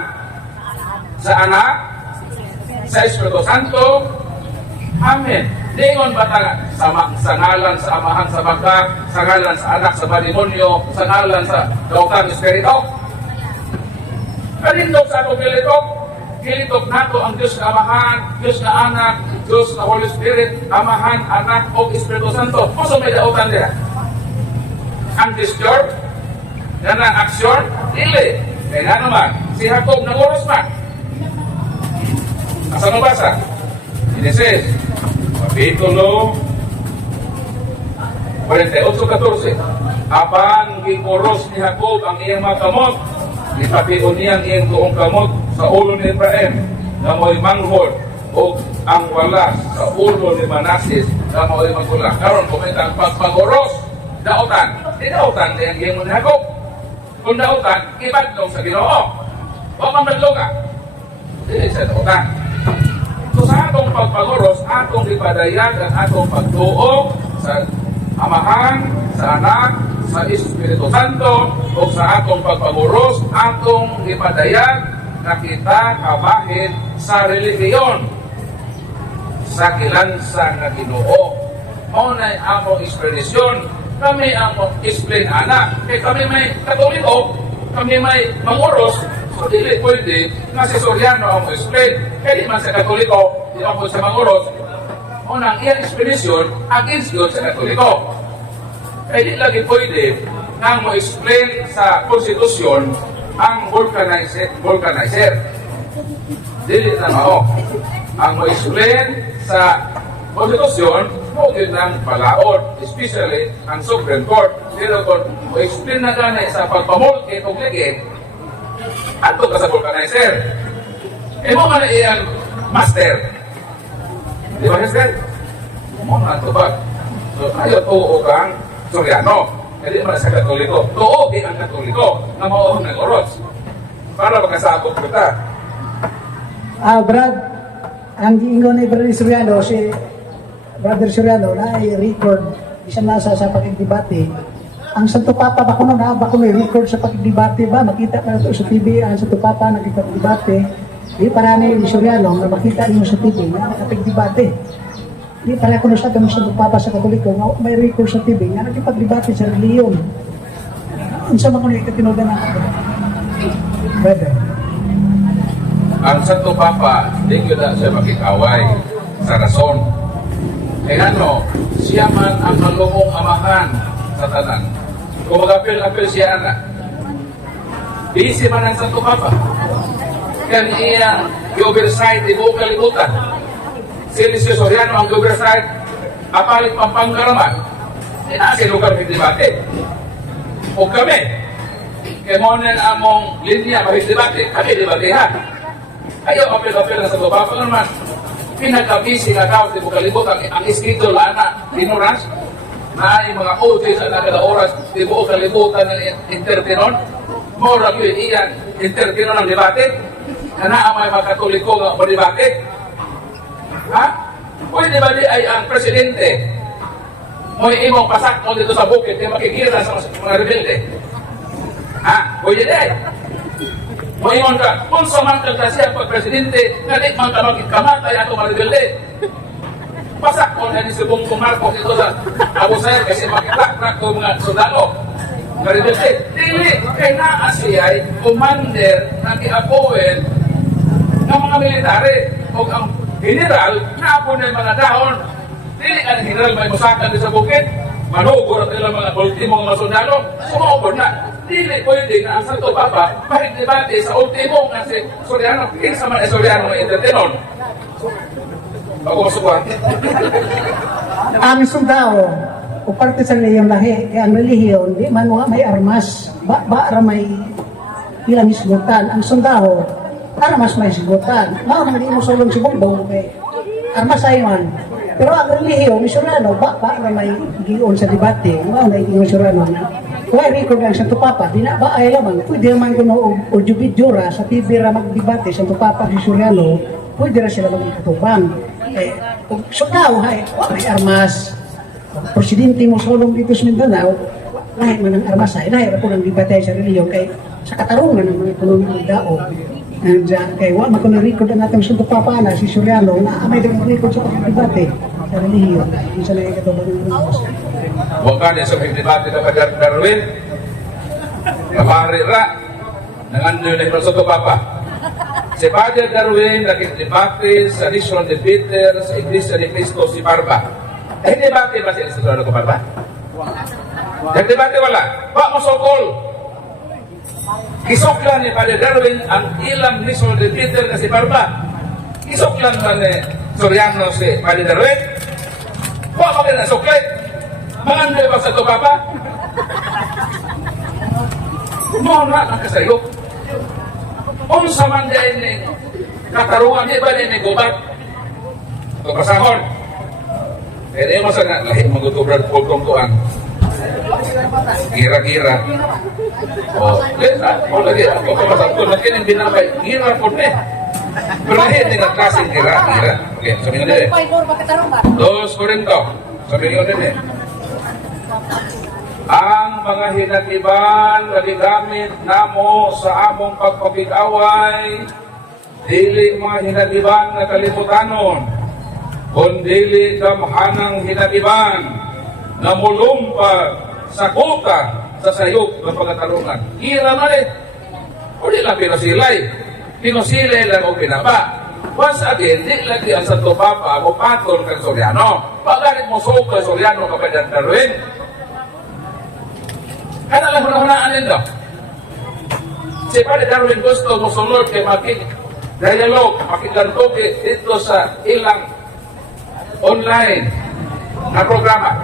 sa Anak, sa sa Espiritu Santo. Amen. Dingon batangan sa ngalan sa Amahan sa Bangka, sa ngalan sa Anak sa Matrimonyo, sa ngalan sa Daotang Espiritu. Kalindog sa atong kilitok nato ang Diyos na Amahan, Diyos na Anak, Diyos na Holy Spirit, Amahan, Anak, o Espiritu Santo. Kung may daotan nila. Ang gesture, yan ang aksyon, dili. Kaya naman, si Jacob nanguros man. Asa mabasa? Genesis, Kapitulo 48-14. Apan ginuros ni Jacob ang iyang mga kamot, ipatiun niya ang iyang tuong kamot sa ulo ni Efraim, na mo'y manghod, o ang walas sa ulo ni Manasis, na mo'y magula. Karon kumita ang pagpaguros, daotan. Di daotan ni ang iyang ni Jacob. Kung daotan, ibadlong sa Ginoo. Huwag man madloga. Dili sa daotan. So sa atong pagpaguros, atong ipadayag ang atong pagtuo sa Amahan, sa Anak, sa Espiritu Santo, o sa atong pagpaguros, atong ipadayag na kita kabahin sa relihiyon, sa kilansa nga Ginoo. Mao na among inspirasyon, kami among explain anak. Kaya kami may Katoliko, kami may manguros. So, dili pwede nga si Soriano ang explain. Kaya di man sa Katoliko, di ako sa manguros. Unang iyang explanation against yun sa Katoliko. Kaya di lagi pwede nga mo explain sa konstitusyon ang vulcanizer. Dili na mao. Ang mo explain sa konstitusyon, mo yun ang balaod, especially ang Supreme Court. Pero kung mo explain na gana sa pagpamulkit o ligid, ato ka sa vulcanizer. E mo man iyang master. Di ba, master? Mo na ito ba? So, ayaw tuo kang Soriano. Hindi man sa Katoliko. Tuo di ang Katoliko na mauhong ng oros. Para magkasabot kita. Brad, ang giingon ni Brother Soriano, si Brother Soriano na i-record, isa nasa sa pagdibate. Ang Santo Papa, bako may record sa pagdibate ba? Makita ka na ito sa TV, ang Santo Papa nagpagdibate. Di para ni Soriano na makita niyo sa TV na nakapagdibate. Di para ko na sa Santo Papa sa Katoliko, may record sa TV na nagpagdibate sa reliyon. Ang sa mga nagkatinudan na Brother. Ang Santo Papa, di ko na siya makikaway sa rason. Kaya siya man ang malumong amahan sa tanan. Kung mag-apil siya na, busy man ang Santo Papa. Kan iyang oversight, di mo kalimutan. Si Eliseo Soriano ang oversight, apalit pampangkaraman. Hindi na si lugar ng debate. O kami, kaya mo na among linya mahit debate, kami debatehan. Ayaw apel-apel na Santo Papa naman. Pinagkabisi nga tao, di mo kalimutan, ang schedule na ignorance, na yung mga OJs na kada oras, di mo kalimutan ng intertenon, mora ko yung iyan, intertenon ng debate, na may mga Katoliko nga debate. Ha? Pwede ba di ay ang presidente mo imong pasak mo dito sa bukid na makikira sa mga rebelde? Ha? Pwede di ay? Mo imong ka, kung samantal ka siya pag-presidente, na di man ka magkamatay ato mga rebelde. Pasak mo na ni si Bongbong Marcos ito sa Abu Sayyaf kasi makikrak-krak ko mga sundalo. Mga rebelde. Dili, kay naa siya ay commander na ki-appoint ng mga military o ang general na po na mga dahon. Dili ang general may musakan sa bukid, manugor at ilang mga ultimong mga sundalo, sumaupo na. Dili pwede na ang Santo Papa mahit-debate sa ultimong kasi Soriano, kinsa man ay Soriano may entertainon. Ako masukuhan. Ang sundao, o parte sa liyong lahi, ang relihiyon, di man may armas, ra may ilang isgutan. Ang sundao, armas may isgutan. Mao naman di mo sulong si Bongbong, kay armas ay man. Pero ang relihiyon, ni Soriano, ra may giyon sa debate, mao na iyon Soriano na. Kung ay record lang sa Tupapa, di na ba ay lamang, pwede naman kuno audio-video ra sa TV ra magdebate sa Tupapa si Soriano, pwede ra sila magkatubang. Kung sundao, may armas, presidente mo sulong dito sa Mindanao, lahat man ang armas ay, lahat po ng debate sa reliyon, kay sa katarungan ng mga ekonomikong dao, And kay wa man ko na-record ang atong Santo Papa na si Soriano na may record sa pagdebate sa relihiyon. Isa na ito ba ng Huwag ka niya sa pagdebate na Padre Darwin. Kamari ra. Nangandoy na yung Santo Papa. Si Padre Darwin nagdebate sa National Debater sa Iglesia ni Cristo si Barba. Debate ba siya sa Soriano ko Barba? Nagdebate wala. Wa mo sokol. Kisoklan ni Padre Darwin ang ilang National Debater na si Barba. Kisoklan ba ni Soriano si Padre Darwin? Wa mo na soklet. Mangandoy ba sa to Papa? Mo na ang kasayok. Unsa man dahil ni katarungan di ba ni gubat? Ito kasahon. Kaya mo sa lahi magutubran po kong tuan. Gira-gira. Lagi ako kapasakto na kinin binabay. Gira po na. Pero hindi nga klaseng gira-gira. Okay, sabi nga din. 2 Corinto. Sabi nga din ang mga hinatiban na gigamit namo sa among pagpapig-away, dili mga hinatiban na kalimutanon, kundi damhanang hinatiban na mulumpag sa kuta sa sayop ng pagkatarungan. Ira man o di lang pinusilay. Pinusilay lang o pinaba. Once again, di lagi ang Santo Papa o patron kang Soriano. Pagalit mo so ka Soriano kapag Darwin. Kana lang hunahunaan nito. Si Padre Darwin gusto mo sunod kay makik-dialog, makik-gantoke dito sa ilang online na programa.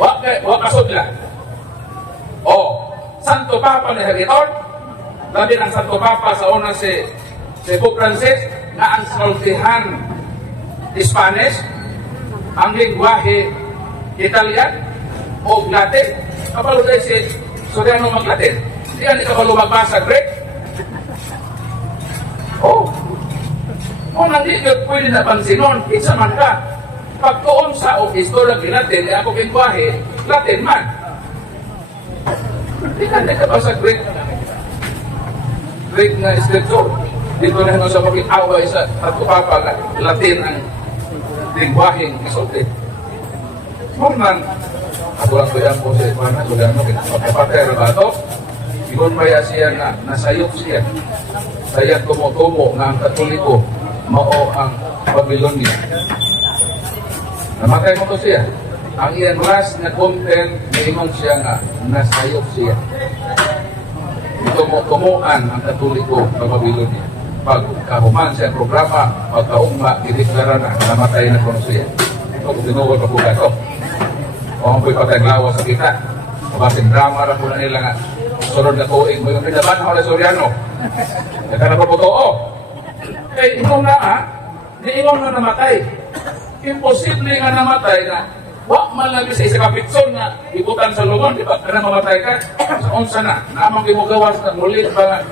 Wa kasudla. Santo Papa ni Hagiton, labi ng Santo Papa sa una si Pope Francis, na ang sultihan Spanish, ang lingwahe Italian o Latin. Kapalo tayo si Soriano mag-Latin. Hindi yan kapalo magbasa Greek. Nandi yun pwede na pansinon. Isa man ka. Pag tuon sa istorya ni Latin, ako kingwahe, Latin man. Hindi ka basa Greek. Greek na scripture. Dito na sa pag-away sa Papa na Latin ang lingwaheng isulti. Mornan, ako lang ko yan po sa Ipana, Soriano, kapatay Rabato, iyon maya siya na nasayok siya. Saya tumo-tumo na ang Katoliko, mao ang Babylonia. Namatay mo to siya. Ang iyan last na content, naimong siya nga, nasayok siya. Tumo-tumuan ang Katoliko sa Babylonia. Pagkahuman siya programa, pagkaungma, dideklara na, namatay na kono siya. Ito, tinuwag ka po ka ito. O ang po'y pataglawa sa kita. Kabasing drama na po na nila nga. Sunod na tuwing mo yung pinaban ako na Soriano. Nagka na po po eh, ikaw na di ikaw na namatay. Imposible nga namatay na wak man lang sa isa kapitson na ibutan sa lugon, di ba? Kaya mamatay ka. Sa onsa na, namang gimugawas na muli ba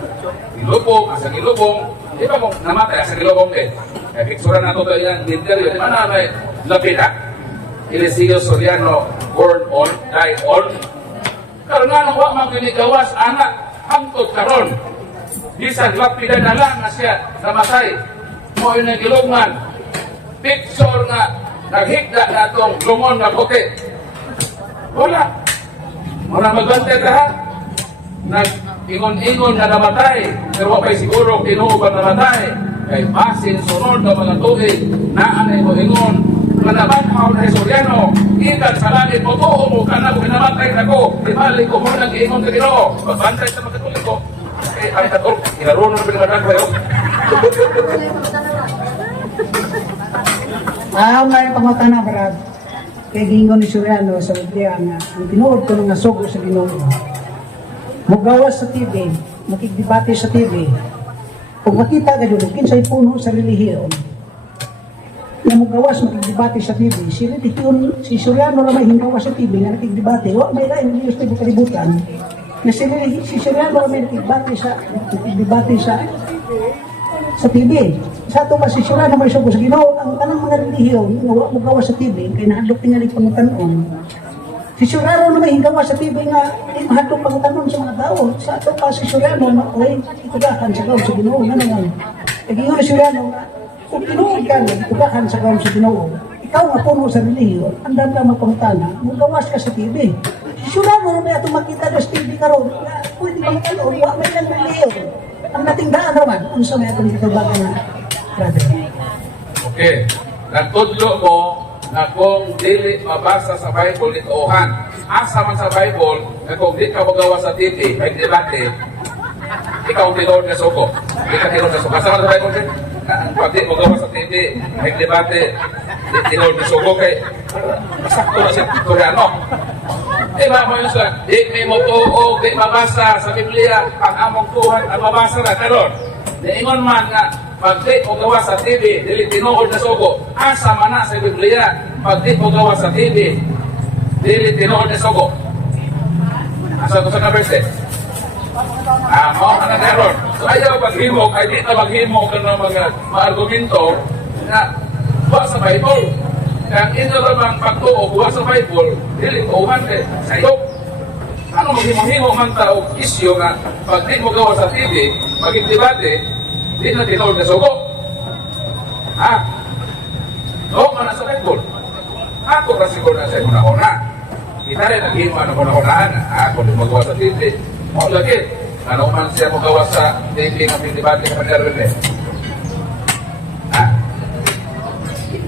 ilubong, asa ilubong. Di ba kung namatay, asa ilubong din. Kaya picturean na ito yung interview. Di ba na may lapida? Eliseo Soriano, born on, died on. Karon nga nang wak man kinigawas, anak, hangtod karon. Bisan lapida na lang na siya namatay. Mo yung nagilungan. Picture nga, naghigda na itong lumon na puti. Wala. Muna magbantay ka ha. Nag-ingon-ingon na namatay. Pero wapay siguro kinuuban namatay. Kay basin sunod na mga tuig. Naanay mo ingon. Manaban ako na Soriano. Ikan sa langit mo tuho mo. Kana ko namatay na ko. Ibalik ko muna nag-ingon ka ginoo. Magbantay sa mga tulig ko. Eh, ang katol. Inaroon na pinagandang kayo. May pangatana, Brad. Kay gingon ni Soriano sa Biblia nga, ang tinuod ko nga sugo sa Ginoo. Mugawas sa TV, makikdebate sa TV. Kung makita ka dyan, kinsay puno sa relihiyon, na mugawas makikdebate sa TV, si Soriano na may hingawas sa TV nga nakikdebate, wala may lain, hindi gusto kalibutan, na si Soriano na may nakikdebate sa TV. Sa ito kasi sila na may sugo sa Ginoo, ang tanang mga relihiyon, wala mo gawa sa TV, kaya nahadlok tingali pangutanon. Si Surero na may hingawa sa TV nga, mahadlong pagtanong sa mga tao. Sa ato pa si Surero, okay, itugahan sa gawin sa Ginoo. Ano nga? Nagingon si Surero nga, kung tinuod ka nga, itugahan sa gawin sa Ginoo, ikaw nga puno sa relihiyo, ang dami mapangutana, mong gawas ka sa TV. Si Surero na may ato makita sa TV karon, nga, pwede bang talo, wa may lang relihiyo. Ang natingdaan naman, kung sa may atong itugahan na, brother. Okay. Nagtudlo mo na kung dili mabasa sa Bible ituuhan. Asa man sa Bible na kung di ka magawa sa TV, may debate, ikaw tinod na suko. Di ka tinod na suko. Asa man sa Bible din? Pag di magawa sa TV, may debate, di tinod na suko kay sakto na siya Koreano. Diba mo yun sila? Di may motuog, di mabasa sa Biblia, ang among Tuhan, ang mabasa na karon. Niingon man nga, pag di mo gawa sa TV, dili tinuod na sugo. Asa man na sa Biblia, pag di mo gawa sa TV, dili tinuod na sugo. Asa ito sa verse? Mao ka na meron. So ayaw maghimog, ay di na maghimog ka ng mga argumento na wa sa Bible. Kaya ito lamang pagtuog, wa sa Bible, dili tuuhan kay sayo. Ano maghimog-himog man tao isyo nga, pag di mo gawa sa TV, maging debate, di na tinawag na sugo. Oo man na sa Bible. Ako na siguro na sa una-una. Kita rin naghima na una-unaan. Ako din magawa sa TV. O lagi, ano man siya magawa sa TV nga may debate ka Darwin eh.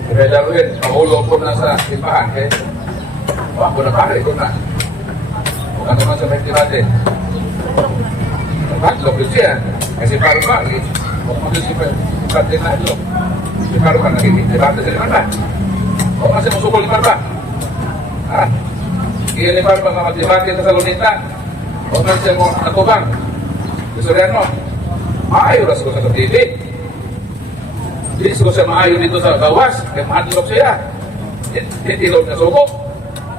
Kaya Darwin, mahulog ko na sa simbahan eh. Ako na pare ko na. Ano man sa may debate. Batlog din siya. Kasi parang bakit? Kung mag-isipin, bakit na ito? Si parang ka nagiging-debate sa liman ba? O kasi musukol liman ba? Iya liman ba nga mag-debate sa Salonita? O man siya mo natubang? Gusto rin mo? Maayo ras ko sa TV. Hindi ko siya maayo dito sa gawas. Kaya mahadlok siya. Hindi tinod na suko.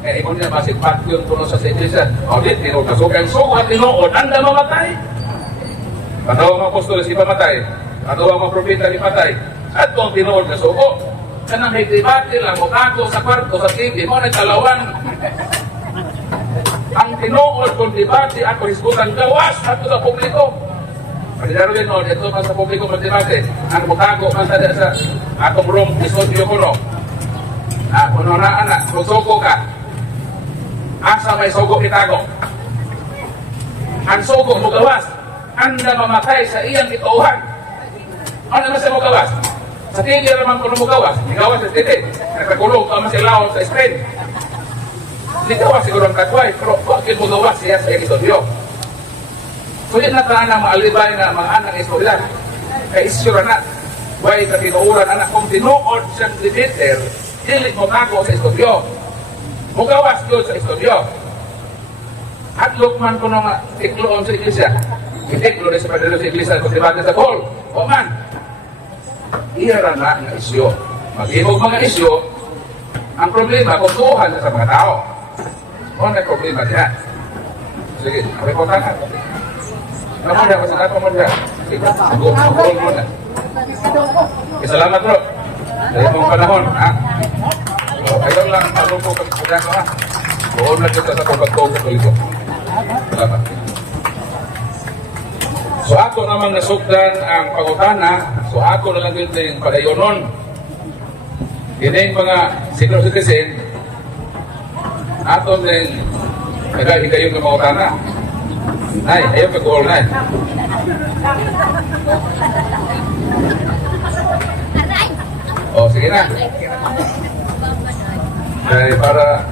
Kaya ikon niya masig patyon kuno sa iglesia. O di, tinod na suko. Ang suko at tinuod, anda mamatay. Patawa mga apostol si pamatay. Patawa mga propeta ni patay. At kung tinuod na suko, kanang may debate lang, mukako sa kwarto, sa TV, mo na talawan. Ang tinuod kung debate at hisgutan gawas at sa publiko. Pagdaro din no, dito man sa publiko mag-debate. Ang mukako man sa atong room, studio ko no. Kuno na anak, kung suko ka, asa may suko itago. Ang suko mo gawas, anda mamatay sa iyang ituuhan. Ano naman siya mo gawas? Sa TV naman kung mo gawas, gawas sa TV. Nagkakulong ka man sila sa screen. Hindi gawas siguro ang katway, pero bakit mo gawas siya sa iyang studio? So yun na taan ang maalibay na mga anak istorya. Kaya isyura na, why katinuuran anak kung tinuod siyang debater, dilit mo kako sa studio. Mo gawas yun sa studio. At lukman ko nung tikloon sa iglesia. Itiklo rin sa padalo sa iglesia kung debate sa hall. O man, iyaran na ang isyo. Mag-imog mga isyo, ang problema kung tuhan sa mga tao. O na problema diyan. Sige, reportan ka. Kamu dah pesan apa mo dah? Go mo na. Salamat bro. Dari mong panahon, ha? Ayaw lang, ano po pagkakasya ko, ha? Buon na kita sa pagkakong katoliko. Salamat. So ako namang nasugdan ang pangutana, so ako na lang din yung padayonon. Yan yung mga senior citizen, ato din, nagahigayong ng pangutana. Nay, ayaw ka kuhol, nay. O, sige na. Dahil para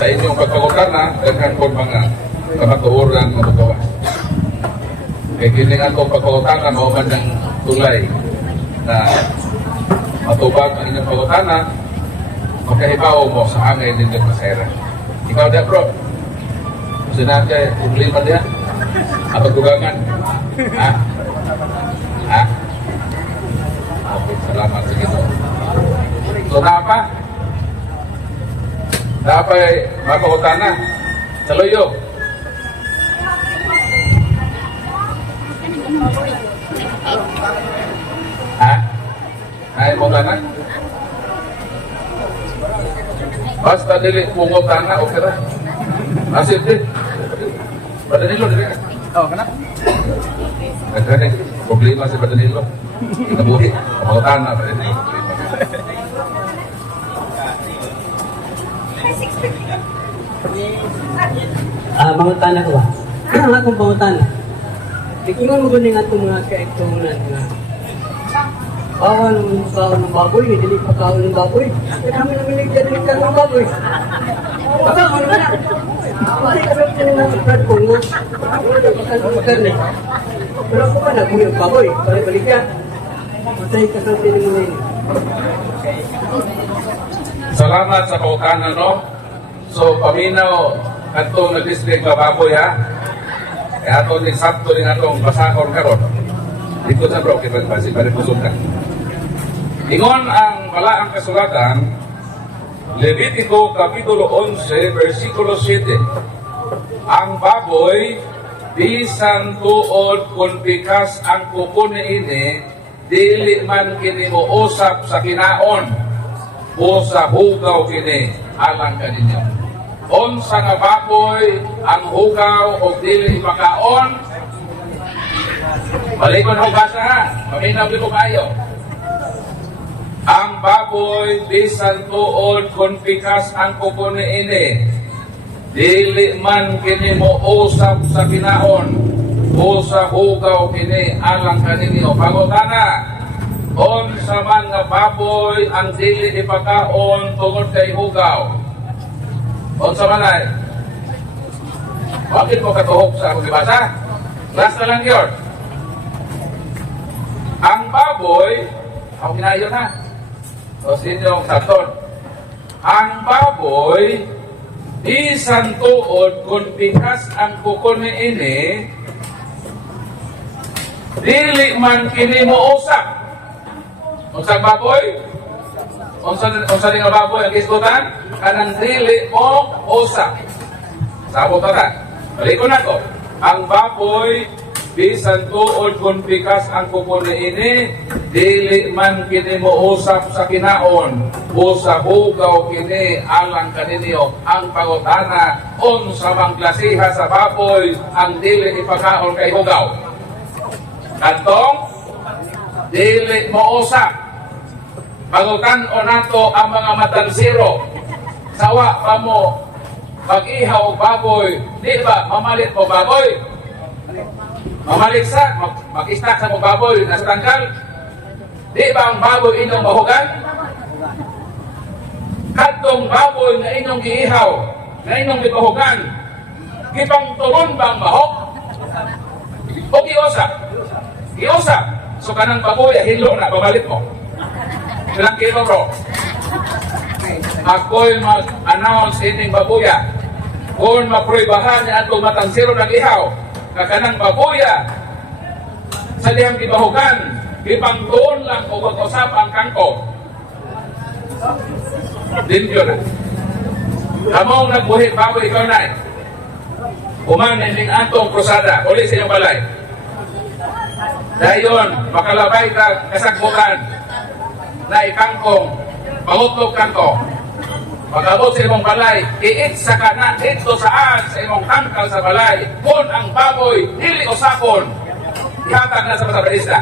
sa inyong pagpangutana, daghan po mga kamatuoran mga magawa. Kaya kining atong pagpangutana, mauman ng tulay na matubag ang inyong pangutana, makahibaw mo sa angay ninyong masera. Ikaw na, bro. Gusto na kayo, problema niya? Pagdugangan? Ha? Ha? Okay, salamat. Sige po. So, napa? Napay, mapakutana. Sa loyo. Ha? Ay, mutana? Basta dili pungutan na, okay ra. Asip din. Badanilo, dili ka. Oh, kana? Nagkani, problema si Badanilo. Nabuhi, pungutan na, Badanilo. Mangutan ako ba? Akong pangutan. Ikingon mo guning ato mga kaektunan nga. Kaon ng baboy, dili pa kaon ng baboy. Kami namin nagdadalikan ng baboy. Baka mo naman na. Kasi kami ng platform nga. Wala na bakal ng karne. Pero ako pa nabuhi ang baboy. Balik yan. Matay ka sa pinag-unin. Salamat sa pautanan, no? So, paminaw, atong nag-district baboy, ha? Kaya atong din sakto din atong basakon karon. Dito sa bro, kita kasi paripusun ka. Ingon ang malaang kasulatan, Levitico Kapitulo 11, versikulo 7. Ang baboy, bisan tuod kung pikas ang kuko ini, dili man kini mo usap sa kinaon, o sa hugaw kini, alang kaninyo. Unsa nga baboy, ang hugaw o dili makaon, balikon ho basa ha, paminaw ko kayo. Ang baboy, bisan tuod kung pikas ang kuko ini, dili man kini mo usap sa kinaon, o sa hugaw kini, alang kaninyo. Pangutana, unsa man nga baboy ang dili ipakaon tungod kay hugaw? Unsa man ay? Bakit mo katuhok sa akong ibasa? Last na lang yun. Ang baboy, ako kinayon ha. O sinyong saton. Ang baboy, bisan tuod kung pikas ang kuko ni ini, dili man kini mo usap. Unsa baboy? Unsa nga baboy ang isgutan? Kanang dili mo usap. Sabot ta. Balikon nako. Ang baboy, bisan tuod kung pikas ang kuko ni ini, dili man kini mo usap sa kinaon, o sa hugaw kini, alang kaninyo. Ang pangutana, unsa bang klasiha sa baboy ang dili ipakaon kay hugaw? Kantong, dili mo usap. Pangutan-o nato ang mga matansiro. Sawa pa mo, pag-ihaw baboy, di ba mamalit mo baboy? Mamalit sa, mag-istak sa mo baboy, nasa tangkal. Di ba ang baboy inyong mahugan? Katong baboy na inyong giihaw, na inyong gipahugan, gipang turon bang mahok? O giusap? Giusap. So kanang baboy, hilo na, pamalit mo. Ilang kilo bro? Ako'y mag-announce ining babuya. Kung mapruibahan niya itong matansiro ng ihaw, kakanang babuya, sa diyang gibahugan, ipangtuon lang o mag-usap ang kangko. Din yun na. Kamong nagbuhi baboy ikaw na. Umanin atong krusada, uli sa inyong balay. Dayon, makalabay ka kasagbukan na ikangkong, pangutlog kanto. Pag-abot sa imong balay, iit sa kanan, dito saan sa imong tangkal sa balay, kung ang baboy, dili usapon, ihatag na sa masabarista.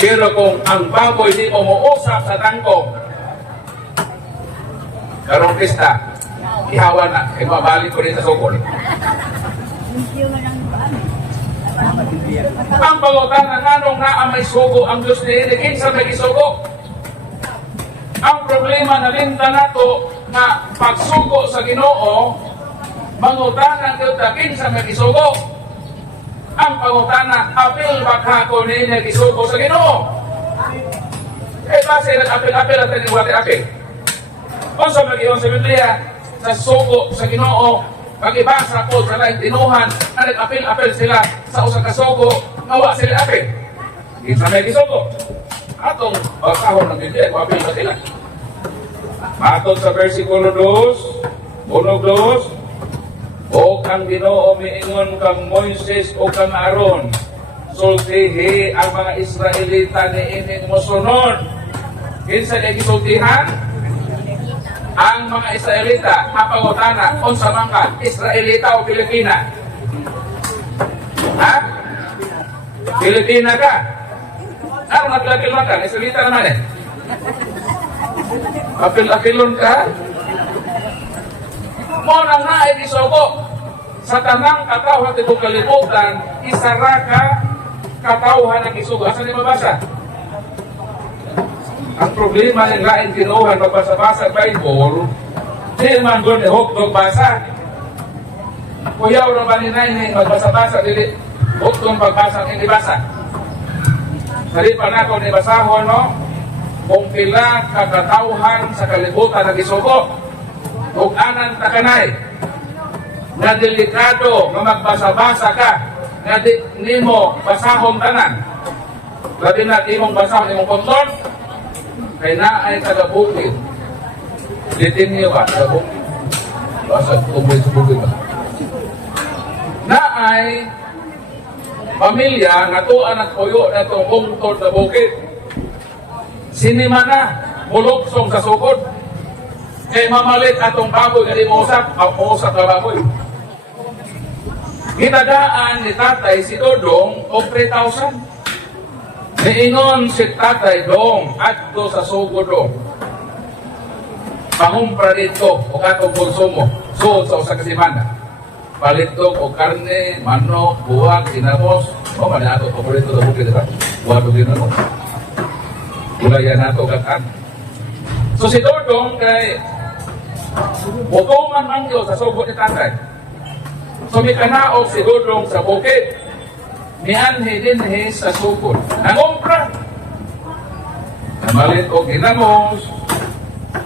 Pero kung ang baboy di mo muusap sa tangkong, karong pista, ihawa na, e mabalik ko rin sa sukol. Ang pangutan na nanong na may sugo ang Diyos ni Ede, kinsa may isugo. Ang problema na linta nato na pagsugo sa Ginoo, mangutanan kita kinsa may isugo. Ang pangutana, apil baka ko niya isugo sa Ginoo. Eh base nag-apil-apil at nag-apil. Kung sa mag-iwan sa Biblia, sa sugo sa Ginoo, pag-ibasa po sa laing tinuhan na nag-apil-apil sila sa usang kasugo, mawa sila apil. Kinsa may isugo. Atong basahon ng Biblia, apil ba sila? Atong sa versikulo 2, 1-2, o kang Ginoo miingon kang Moises o kang Aaron, sultihi ang mga Israelita ni ining mosunod. Kinsa niya gisultihan? ang mga Israelita, kapangutana, unsa man ka, Israelita o Pilipina? Ha? Pilipina ka? Ano nagpilapilon ka? Israelita naman eh. Apil-apilon ka? Mo nang naay isugo sa tanang katawhan at itong kalibutan, isara ka katawhan ng isugo. Asa ni mabasa? Ang problema ng lain kinuhan magbasa-basa Bible, di man doon hukdog basa. Kuyaw na ba ni Nay magbasa-basa, dili hukdog pagbasa ng ibasa. Sari pa na kung ibasahon, no? Kung pila kakatawhan sa kalibutan ng isugo, kung anan takanay, na delikado na magbasa-basa ka, na di mo basahon tanan. Labi na di mong basahon, di mong konton, kay na ay tagabukid. Litin niyo ba? Tagabukid. Basa, tumoy sa bukid ba? Na ay pamilya, natuan at puyo na itong bungtod na bukid. Sinima na, buluksong sa sukod. Kay mamalit atong baboy, hindi mo usap na baboy. Ginagaan ni tatay si Dodong o 3,000. Niingon si tatay Dong at do sa sugo Dong. Pangumpra dito o katong konsumo. Suod sa usa ka semana. Palito o karne, manok, buwag, sinamos. O manato, paborito na bukid, diba? Buwag o ginano. Gulayan nato katan. So si Dodong kay utuman man yun sa sugo ni tatay. So may kanaog si Dodong sa bukid. Nianhi dinhi sa sukod. Nangumpra. Namalit o ginamos,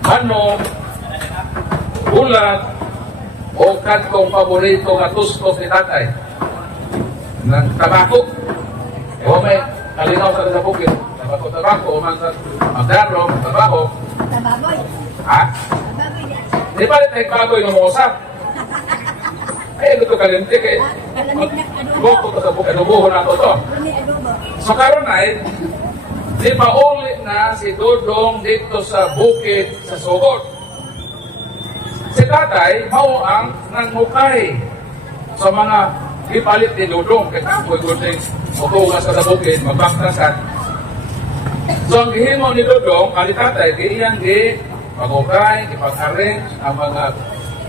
manok, ulat, o katong paborito nga tustos ni tatay. Ng tabako. O may kalinaw sa bukid. Tabako, o magdaro, tabako. Baboy. Ha? Di ba rin baboy ng usap? Ay, ito kalimti kay Kalamig na adobo. Boko ko sa bukid, adoboho na ito to. Lumi adobo. So karon ay, di ba ulit na si Dodong dito sa bukid sa sugod. Si tatay, mao ang nangmukay sa mga ipalit ni Dodong. Kaya kapoy ko din, utungas sa bukid, magbaktasan. So ang gihimo ni Dodong, ang tatay, iyang pag-ukay, ipag-arrange ang mga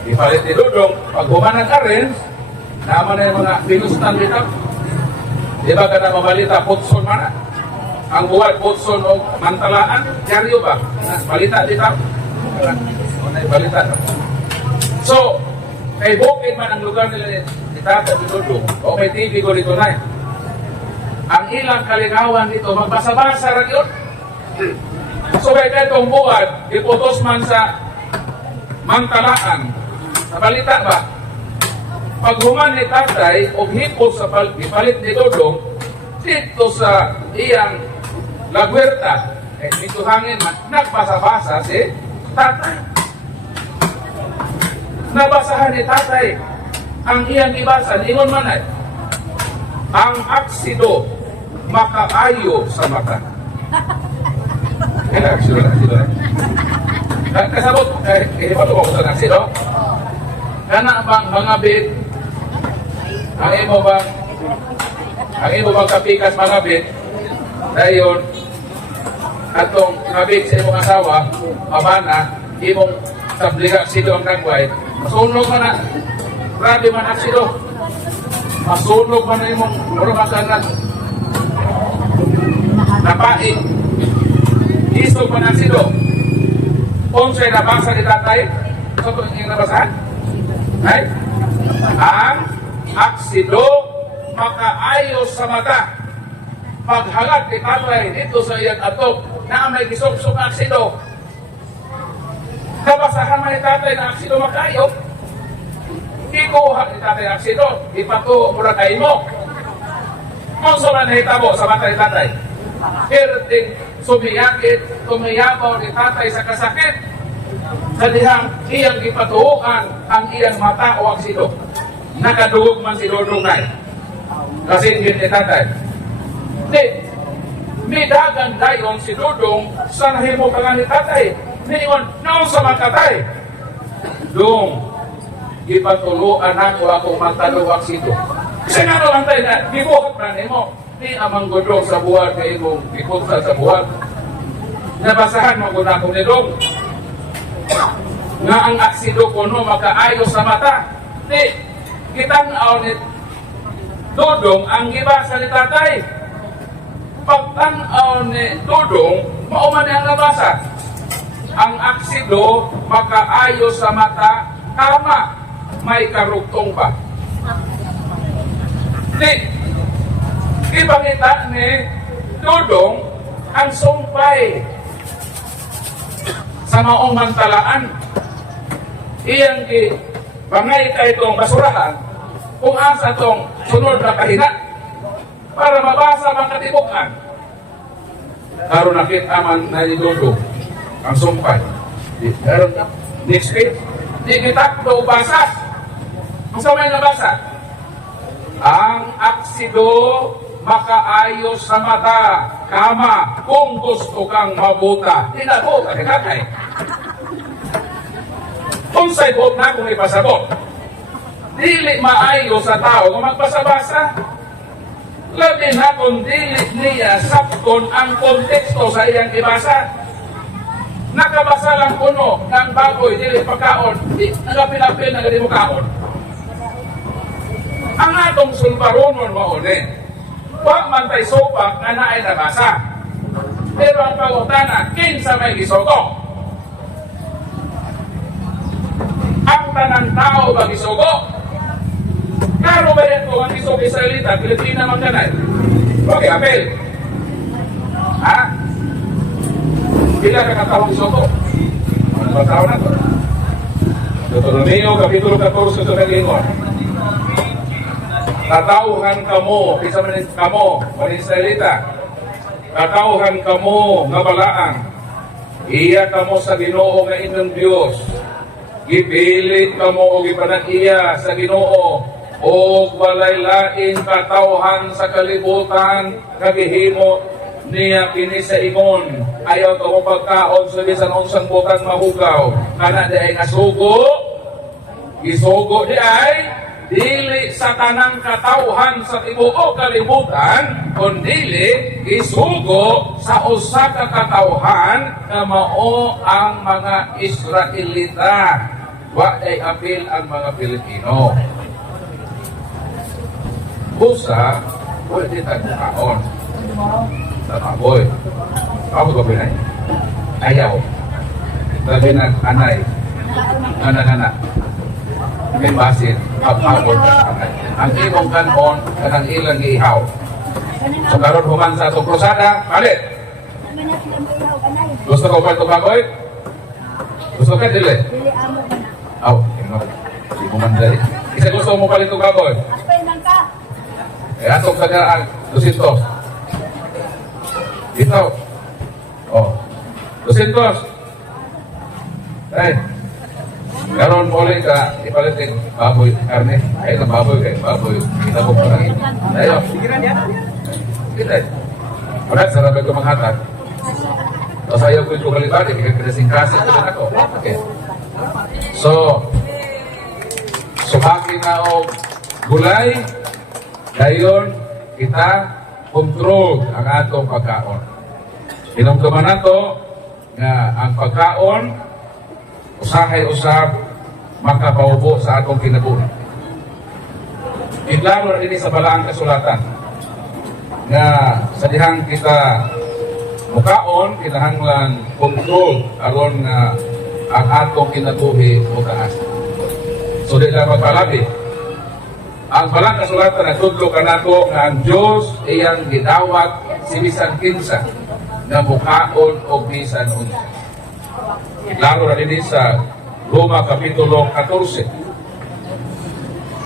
ipalit ni Dodong. Pag humanang arrange, naman na yung mga binustan dito. Di ba ka na mabalita, putson man na? Ang buwan, putson o mantalaan, dyaryo ba? Balita dito? Balita. So, kay bukid man ang lugar nila ni Tata ni Dodong, o may TV ko dito na. Ang ilang kalingawan dito, magbasa-basa rin yun. So, kaya itong buwan, iputos man sa mantalaan, sa balita ba? Pag human ni tatay o hipos sa palit ni Dodong dito sa iyang lagwerta, dito hangin man, nagbasa-basa si tatay. Nabasahan ni tatay ang iyang ibasa, ningon man ay, ang aksido makaayo sa mata. Kaya aksido na. Kasabot, ipato ko sa aksido. Kana bang mga bit, ang imo bang kapikas mga bit, dayon, atong nabit sa imong asawa, mabana, imong tabliga aksido ang nagway, masunog man na, grabe man aksido, masunog man na imong urumasanan, napain, isog man aksido, unsay nabasa ni tatay, sa ito yung nabasahan? Ay, ang aksido makaayos sa mata. Paghalat ni tatay dito sa iyang atok na may gisok-sok aksido. Nabasahan man ni tatay na aksido makaayos. Ikuha ni tatay aksido, ipatuo mura kay mo. Kung sa man nahitabo sa mata ni tatay, perting sumiyakit, tumiyabaw ni tatay sa kasakit. Sa dihang iyang ipatuuan ang iyang mata o aksido. Nakadugog man si Dodong na. Kasi hindi ni tatay. Di, may dagang dayon si Dodong sa nahimo ka nga ni tatay. Niyon, naon sa magkatay. Dong, ipatuluan ako magtaluwag sito. Kasi nga naman tayo na, gibuhat na nimo. Ni amang godong sa buwan kay imong gipunsa sa buwan. Nabasahan mo kung akong nilong. Nga ang aksido ko no makaayo sa mata. Di, kitang ni Dodong ang gibasa ni tatay. Pagtanaw ni Dodong, mauman ang nabasa. Ang aksido makaayo sa mata, tama, may karugtong pa. Di, ipangita ni Dodong ang sumpay sa maong mantalaan. Iyang bangay ka itong basurahan kung asa itong sunod na kahina para mabasa ang katibukan. Karon nakita man na ni Dodong ang sumpay. Karon next page, di kita daw basa. Ang sa may nabasa, ang aksido makaayo sa mata, kama, kung gusto kang mabuta. Tinabot, kakakay. Kung sa'y bot na kung ipasabot, dili maayo sa tao kung magpasabasa. Labi na kung dili niya sakton ang konteksto sa iyang ibasa. Nakabasa lang kuno ng baboy, dili pagkaon, di nagapilapil na gani mo kaon. Ang atong sulbaronon mauni, wag man tay sopak na naay nabasa. Pero ang pag-utana, kinsa may gisogo. Ang tanang tao ba gisogo? Karo ba yan kung ang gisogo Israelita, Pilipina man kanay? Okay, apel. Ha? Pila ka katawang gisogo? Ano ba tao na to? Deuteronomio, Kapitulo 14, ito nag-ingon. Katauhan kamo, isa man kamo, mga Israelita. Katauhan kamo nga balaan. Iya kamo sa Ginoo nga inyong Dios. Gipilit kamo o gipanag-iya sa Ginoo o walay lain katauhan sa kalibutan kagihimo niya kini sa imon. Ayaw kamo pagkaon sa bisan unsang butang mahugaw. Kana di ay nasugo, isugo di ay dili sa tanang katauhan sa tibuok kalibutan, kundi isugo sa usa ka katauhan na mao ang mga Israelita. Wa ay apil ang mga Pilipino. Busa, pwede tagkaon sa baboy. Ako ko pinay? Ayaw. Sabi ng anay, anak-anak, may basin, pagpapon ka kanay. Ang imong kanon, kanang ilang ihaw. So karon human sa itong krusada, palit. Gusto ko pa itong baboy? Gusto ka, dili? Dili amo ka na. Aw, hindi mo man dali. Isa gusto mo palit itong baboy? Aspay lang ka. Eh, atong tagaan, 200. Ito. Oh, 200. Eh, karon muli ka, ipalitin baboy, karne. Ay, ng baboy kay baboy. Kita ko pa lang. Ayo. Kita. Wala, sarap ko manghatag. Tapos ayaw ko yung kalibad, hindi ka kinasingkasi ko na ako. Okay. So, sumaki na o gulay, dayon kita kontrol ang atong pagkaon. Kinumduman nato nga ang pagkaon usahay-usab makapaubo sa atong kinabuhi. Iklaro rin sa balaang kasulatan nga sa dihang kita mukaon, kinahanglan kontrol aron nga ang atong kinabuhi mutaas. So di lang magpalabi. Ang balang kasulatan na tudlo ka nato nga ang Diyos iyang gidawat si bisan kinsa na mukaon o bisan unsa. Klaro na din sa Roma Kapitulo 14.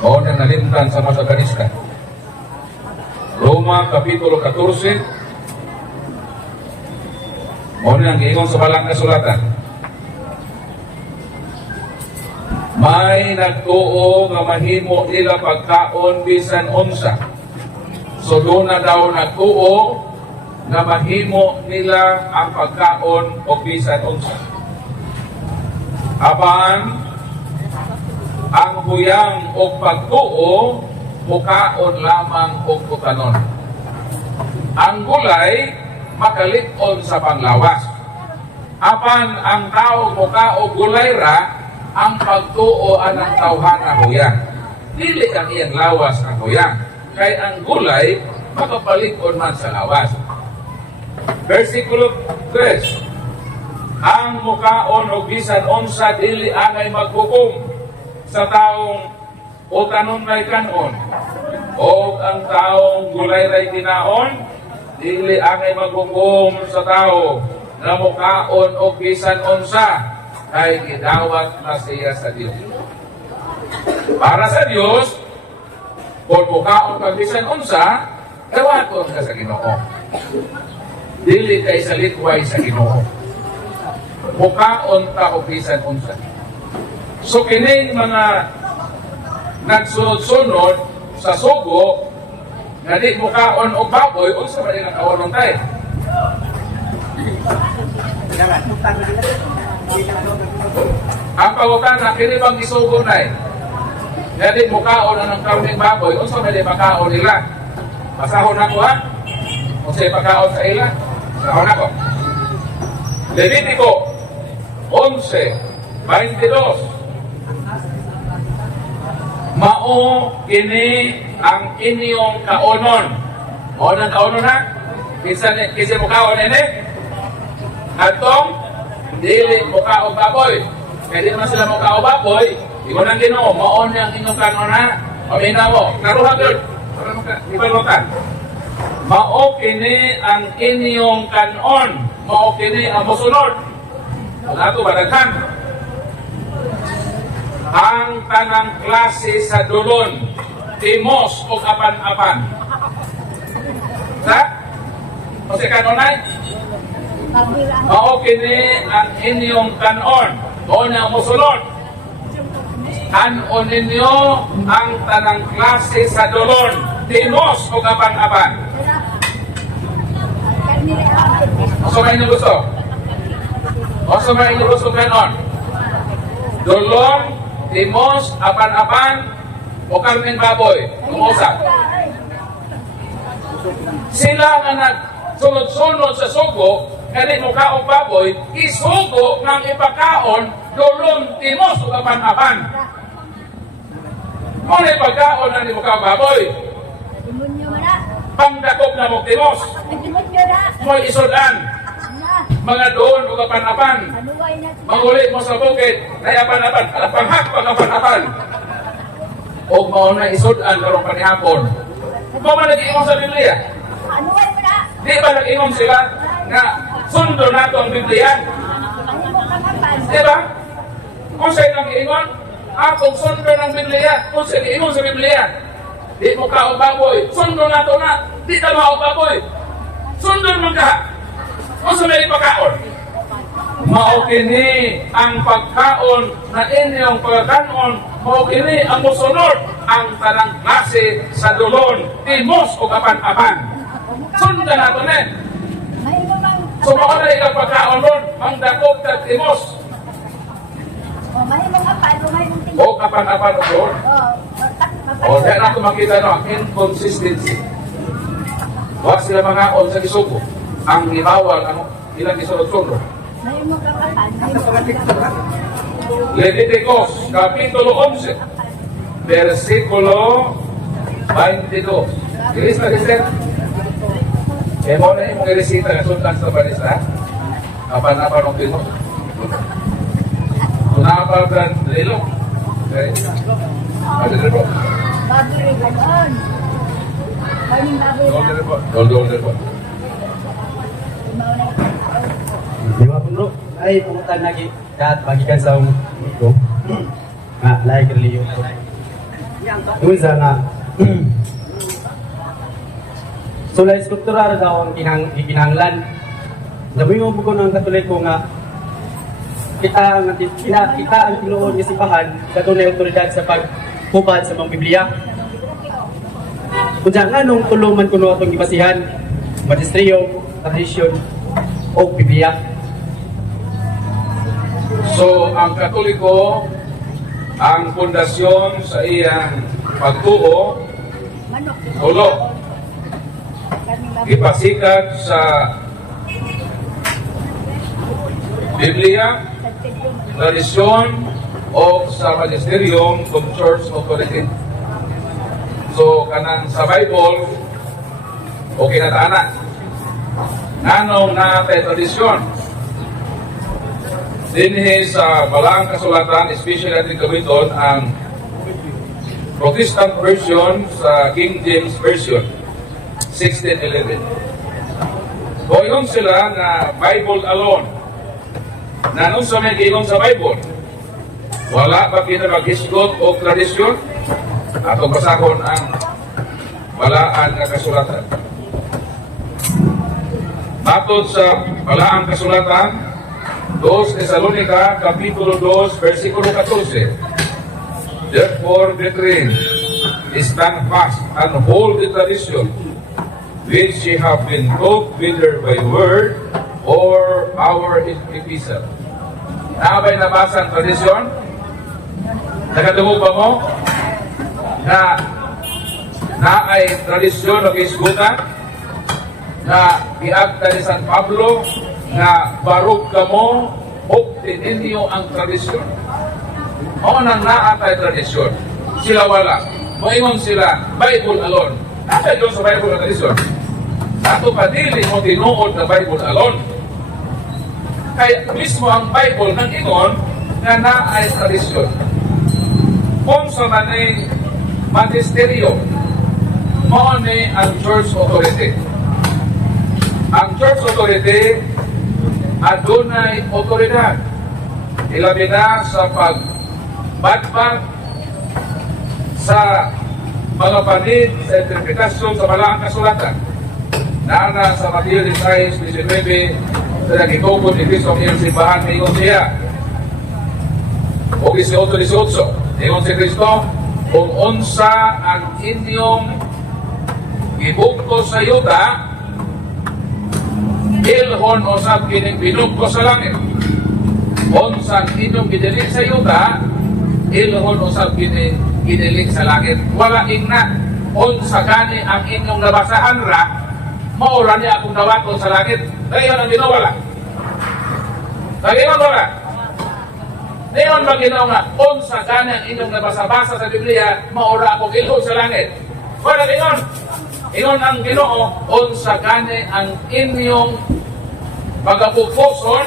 O na nalimtan sa Masaganista. Roma Kapitulo 14. O na ang giingon sa balang kasulatan. May nagtuo nga mahimo nila pagkaon bisan unsa. So doon na daw nagtuo nga mahimo nila ang pagkaon o bisan unsa. Apan ang huyang o pagtuo mukaon lamang og utanon. Ang gulay makalit-on sa panglawas. Apan ang tao muka o gulay ra ang pagtuo anang tawhana huyang. Dili ang iyang lawas ang huyang. Kay ang gulay makapalit-on man sa lawas. Versikulo 3. Ang mukaon o bisan unsa dili angay maghukom sa taong utanon may kanon o ang taong gulay ray tinaon dili angay maghukom sa tao na mukaon o bisan unsa kay gidawat na siya sa Dios. Para sa Dios, kung mukaon ka bisan unsa, dawaton ka sa Ginoo. Dili kay sa litway sa Ginoo. Mukaon ta o bisan unsa. So kining mga nagsunod-sunod sa sugo nga di mukaon o baboy unsa man ilang kawanon tayo. Ang pangutana kini bang isugo nay? Nga di mukaon ang karning baboy unsa man di makaon nila. Pasahon ako ha. Unsay pagkaon sa ila? Pasahon ako. Levitico 11:22. Mao kini ang inyong kaonon. Mao nang kaonon ha? Kisa mo kaon ini? Atong dili mo kaon baboy. Kaya di naman sila mo kaon baboy. Ikaw nang Ginoo, mao ni ang inyong kanon ha? Paminaw mo. Karuha gyud. Para mo ka ibalutan. Mao kini ang inyong kanon. Mao kini ang mosunod. Ato badaghan. Ang tanang klase sa dulon, timos o apan-apan. Sa? O si kanonay? Mao kini ang inyong kanon. O na mosunod. Kanon ninyo ang tanang klase sa dulon, timos o apan-apan. O sa may gusto? O sa may gusto kanon? Dulon, timos, apan-apan, o karning baboy, umusap. Sila nga nagsunod-sunod sa sugo, kani mo kaong baboy, isugo ng ipakaon, dulon, timos, o apan-apan. Kung ipakaon na ni mo kaong baboy, Demonyo mo na. pangdakop na mo timos, Demonyo na. mo isudan, mga doon o apan-apan. Anuway na. Mangulit mo sa bukid, na apan-apan, panghak pang apan-apan. O mao na isudan karong panihapon. Mao man nag-iingom sa Biblia. Anuway mo na. Di ba nag-iingom sila na sundo nato ang Biblia? Ano mo kangapan? Di ba? Kung sa'yo nag-iingon, atong sundo ng Biblia. Kung sa'yo nag-iingon sa Biblia, di mo ka o baboy, sundo nato na. Di ka mao baboy. Sundo mo ka. Kung sa may pagkaon. Mao kini ang pagkaon na inyong pagkaon, mao kini ang musunod ang tanang klase sa dulon, timos o apan-apan. Sundan nato na. May lumang. So mao na ilang pagkaon ron, ang dakop at timos May mga palo, may mga tingin. o apan-apan o doon. O dahil nato makita no, inconsistency. Huwag sila mga on sa isugo. Ang ibawal, ilang isunod-sunod. May mga kapan. May mga Leviticus, Kapitulo 11, versikulo 22. Ilis na Kristian? Eh, mo na yung mga resita na sundan sa balista. Kapan-apan ng Pino. Tunapal dan Lilo. Okay. Ano din po? baboy ganon. Kaming baboy Doon na. din po. Doon din po. Di ba po bro? Ay, pumunta lagi. Kat, bagikan sa ko. Nga, like reliyon ko. Doon sa nga. So, la skulptura daw ang kinahanglan. Sabi mo po ng Katoliko nga, kita ang tinuod ng sipahan sa tunay otoridad sa paghubad sa mga Biblia. Kung nga nung tuluman kuno atong gibasihan, magistryo, tradisyon, o Biblia. So, ang Katoliko, ang pundasyon sa iyang pagtuo, Manok. tulo, ipasikat sa Biblia, tradisyon, o sa magisterium kung church authority. So, kanang sa Bible, o kinataanan. Nanong naatay tradisyon. Dinhi sa Balaang Kasulatan, especially ating gamiton ang Protestant version sa King James Version, 1611. Goyon sila na Bible alone. Nanong sa may giingon sa Bible, wala ba kinamaghisgot o tradisyon? Atong basahon ang Balaan nga Kasulatan. Matod sa Balaan Kasulatan, 2 Tesalonica, Kapitulo 2, versikulo 14. Therefore, brethren, stand fast and hold the tradition which ye have been taught, whether by word or our epistle. Nakabay nabasa ang tradisyon? Nakadungog ba mo? Na ay tradisyon o kisgutan? Na iagta ni San Pablo na barog ka mo o tininyo ang tradisyon. O nang naatay tradisyon. Sila wala. Moingon sila, Bible alone. Natay doon sa Bible ang tradisyon. Ato padili mo tinuod na Bible alone. Kaya mismo ang Bible nang ingon na naay tradisyon. Kung sa manay magisteryo, mo ni ang church authority. Ang church authority adunay otoridad. Ilabi na sa pagbadbad sa mga panid sa interpretasyon sa Balaang Kasulatan. Nana sa Mateo 16:19 sa nagitubod ni Cristo ang iyong simbahan, mingon siya. O 18:18, mingon si Cristo, kung unsa ang inyong ibugto sa yuta, ilhon o sab kining binugto sa langit. Unsa ang inyong gidilig sa yuta, ilhon o sab kining gidilig sa langit. Wala ingna. Unsa gani ang inyong nabasahan ra, maura niya akong nawaton sa langit. Dayon ang ginawala. Dayon wala. Dayon ba ginawa nga, unsa gani ang inyong nabasa-basa sa Biblia, maura akong ilhon sa langit. Wala ingon. Ingon ang Ginoo, unsa gani ang inyong pagapupuson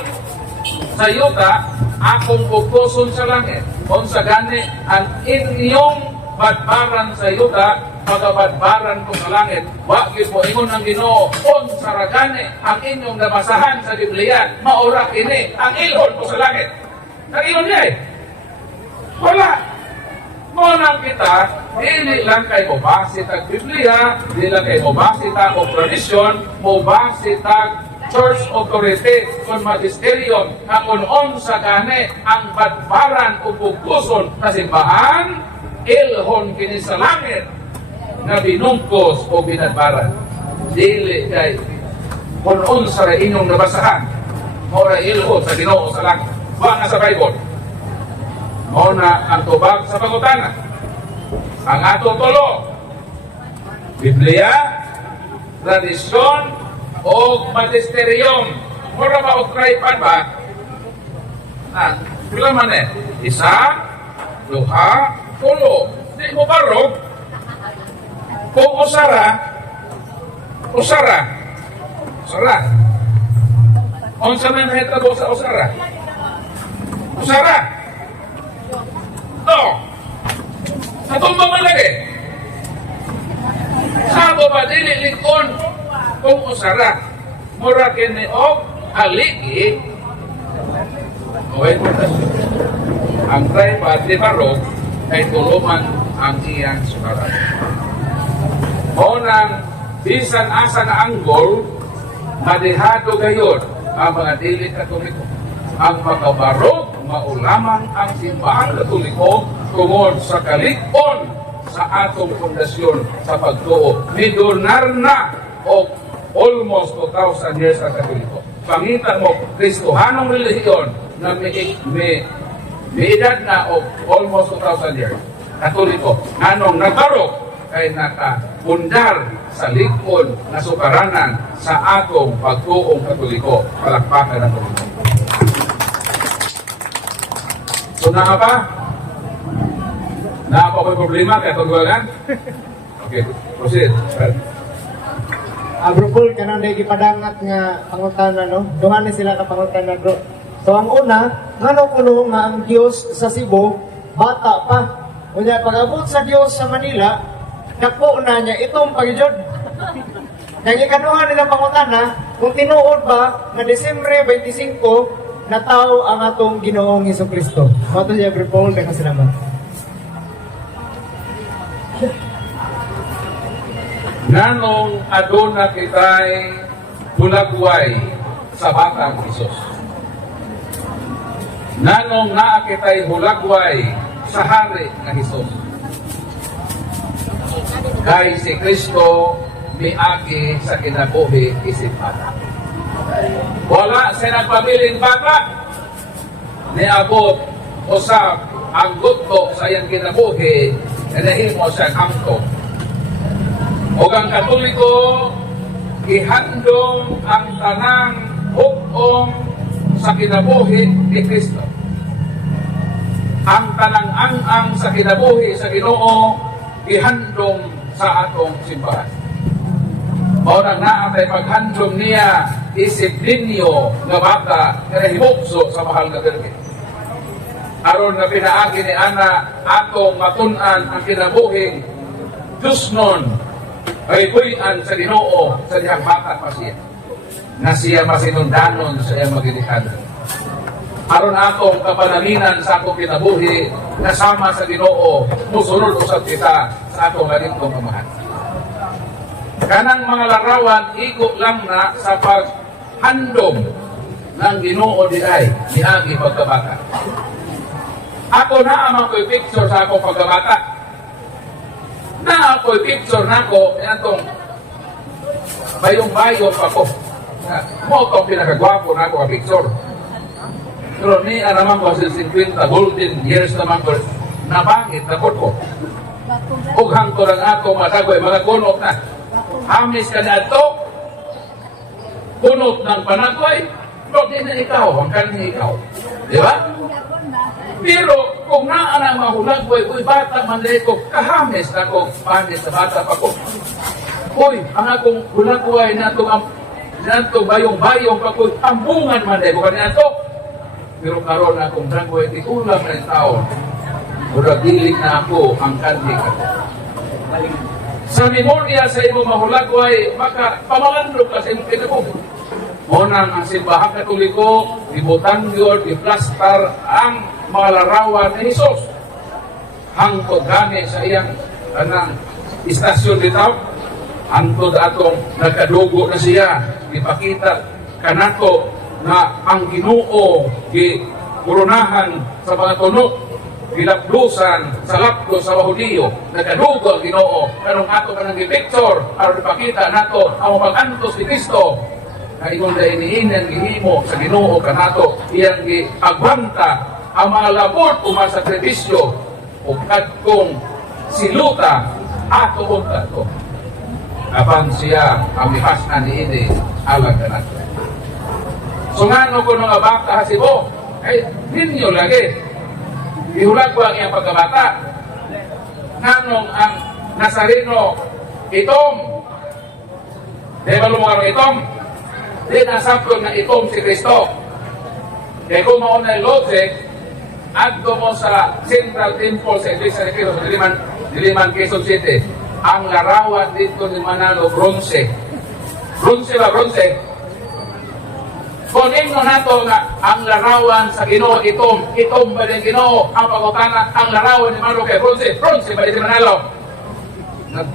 sa yuta, akong pupuson sa langit. Unsa gani ang inyong badbaran sa yuta, pagabadbaran ko sa langit. Wa gyud mo ingon ang Ginoo, unsa ra gani ang inyong nabasahan sa Biblia, maura kini ang ilhon ko sa langit. Nag-ingon niya eh. Wala. Ngunang kita, hindi lang kayo mabasi tag Biblia, hindi lang kayo mabasi tag o tradisyon, mabasi tag church authority, kung magisterium, na unon sa gani ang badbaran o pupuson na simbahan, ilhon kini sa langit na binungkos o binadbaran. Dili kay unon sa inyong nabasahan, mora ilhon sa Ginoo sa langit. Wa nga sa Bible. Muna ang tubag sa pangutana. Ang atong tulo, Biblia, tradisyon, o magisterium. Mura ba o tripod ba? Pila man eh? Isa, duha, tulo. Di mo barog. Kung usara, usara. Unsa man mahitabo sa usara? Usara. No. Natumba man lagi. Sabo ba dili likon kung usara? Mura kini og haligi. Ang tripod di barog kay tuluman ang iyang sukaran. O nang bisan asa na anggol, madihado gayon ang mga dili katoliko. Ang makabarog, maulamang ang simbahan katoliko tungod sa kalikon sa atong pundasyon sa pagtuo. Midonar na o almost 2,000 years ang katoliko. Pangita mo, Kristohanong relihiyon, na may edad na of almost 2,000 years, Katoliko, anong nagbarok kay nakapundar sa likod na sukaranan sa atong pagtuong Katoliko. Palakpakan ang Katoliko. So na pa? Na pa may problema kaya tunggulan? Okay, proceed. Bro, kanang day gipadangat nga pangutana, no? Duha ni sila ka pangutana, bro. So ang una, ngano kuno nga ang Dios sa Cebu bata pa. Unya pag-abot sa Dios sa Manila, dako na niya itong pagjud. Nang ikaduha nila pangutana, kung tinuod ba nga Disyembre 25 nataw ang atong Ginoong Hesukristo. Mato siya, Bro Paul, daghang salamat. Nanong aduna kitay hulagway sa batang Isus. Nanong naa kitay hulagway sa hari nga Isus. Kay si Kristo miagi sa kinabuhi isip bata. Wala siya nagpabiling bata. Niabot usab ang gusto sa iyang kinabuhi na nahimo siya kamto. O ang Katoliko, ihandong ang tanang hukong sa kinabuhi ni Kristo. Ang tanang ang sa kinabuhi sa Ginoo, ihandong sa atong simbahan. Mao nang naatay paghandong niya isip ninyo nga bata nga nahimukso sa mahal nga Birhen. Aron na pinaagi ni Ana atong matun-an ang kinabuhing Diyos nun ay buhian sa Ginoo sa dihang bata pa siya na siya masinundanon sa iyang magilikan. Aron atong kapanalinan sa atong kinabuhi nasama sa Ginoo musunod usab kita sa atong lalintong amahan. Kanang mga larawan iko lang na sa paghandom ng Ginoo diay niagi pagkabata. Ako na amang ko'y picture sa akong pagkabata. Na ako'y picture nako atong bayong-bayong pa ko. Mo itong pinakagwapo na ako ka picture. Pero ni naman ko sa 50 golden years naman ko nabangit na ko. Ughang ko lang ako matagoy mga kunot na. Hamis ka na ito. Kunot ng panagoy. Pero di na ikaw, hanggang ni ikaw. Di ba? Pero kung naan ang mahulagway, uy, bata man ko, kahamis na ko, panis sa bata pa ko. Uy, ang akong hulagway na itong bayong-bayong pa ko, tambungan man ko kanina ito. Pero karoon na akong hulagway, ikulang na yung tao. Muragiling na ako ang kandig ako. Sa memorya sa imo mahulagway, maka pamalandro ka sa imong kinabuhi. Unang ang simbahan Katoliko, ibutan yun, iplastar ang mga larawan ni Jesus. Hangtod gani sa iyang istasyon bitaw, hangtod atong nagkadugo na siya, ipakita kanato na ang Ginoo gikurunahan sa mga tunok, gilaplusan sa laplos sa Hudiyo, nagkadugo ang Ginoo, kanong ato ka nang picture, aron ipakita nato ang pag-antos ni Kristo, na ingon na iniinan gihimo sa Ginoo kanato iyang giagbanta ang mga labor o mga sakripisyo o kadkong siluta ato o kadto apan siya ang mihas na niini alang kanato. So ngano ko nung abata hasibo ay ninyo lagi ihulag ko ang iyang pagkabata nganong ang Nazareno itom di ba lumungan itom di nasabton na itom si Kristo. Kaya kung mauna yung logic, adto mo sa Central Temple sa Iglesia ni Cristo sa Diliman, Quezon City. Ang larawan dito ni Manalo, bronze. Bronze ba? Bronze? Kung inyo nato nga ang larawan sa Ginoo itom ba din Ginoo ang pagkutana ang larawan ni Manalo kay bronze ba din si Manalo?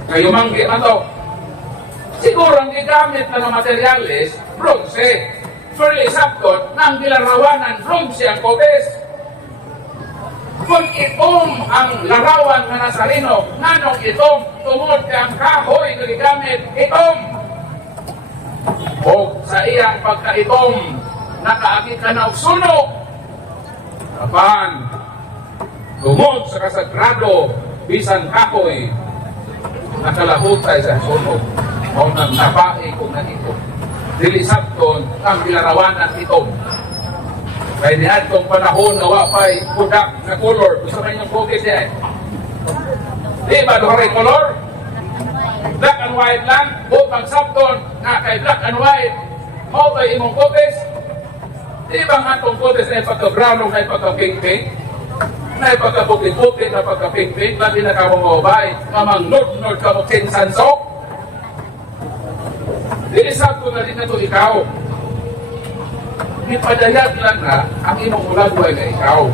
Kayumanggi na to. Siguro ang gigamit na materialis, bronze. Pero isaptot, na ang gilarawanan, bronze ang kobes. Kung itom ang larawan na Nazareno, nanong itom, tungod ka ang kahoy na gigamit, itom. O sa iyang pagkaitom, nakaakit ka na og sunog, Apan, tungod sa kasagrado, bisan kakoy, nakalahutay sa sunog, o nang napae kung nandito. Dili sabton ang bilarawanan itom. Kaya niyan itong panahon na wapay kudak na color. Gusto man yung focus niya eh. Di ba doon color? Black and white lang. O pag sabton na kay black and white, mo ba imong focus? Di ba nga itong focus na ipagka-brown o na ipagka-pink-pink? Na ipagka-puti-puti, na ipagka-pink-pink, labi na ka mong mabay, mamang nord-nord ka mong kinsansok. Dili sabton na din na ito ikaw. Ipadayag lang na ang imong ulagway na ikaw.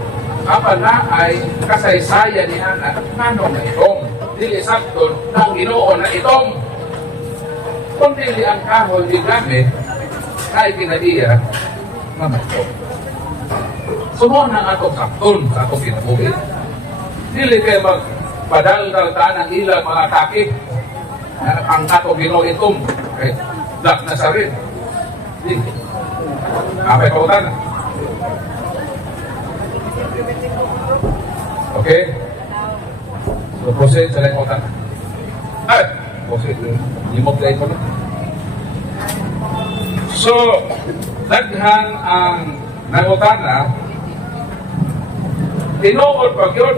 Apa na ay kasaysayan ni Hana, nanong na itong. Dili sakton ng Ginoo na itong. Kung dili ang kahoy di gamit, ay kinadiya, mamatyo. Sumo na atong sakton sa atong kinabuhi. Dili kayo magpadal-daltaan ang ilang mga takip ang atong Ginoo itong. Okay. Black na sa rin. Dili. Apa yung kautan? Okay? So, proceed sa lang kautan. Ay! Proceed. Limog lang ito. So, daghan ang nangutan na tinuod pa yun.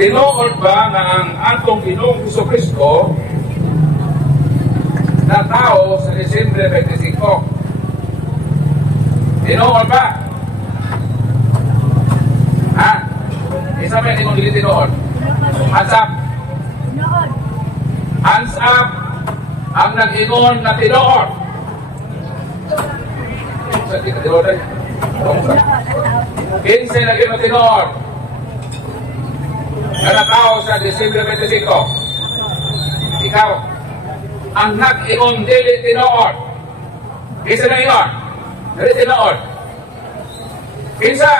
Tinuod ba na ang atong Ginoong Jesucristo na tao sa Disyembre 25. Tinoon ba? Ha? Isa ba yung hindi tinoon? Hands up. Hands up ang nag-ingon na tinoon. Sa di ka tinoon tayo? 15 na ginoon tinoon. Na tao sa Disyembre 25. Ikaw ang nag-ingon dili tinoon. Isa na iyon. Dili tinoon. Kinsa?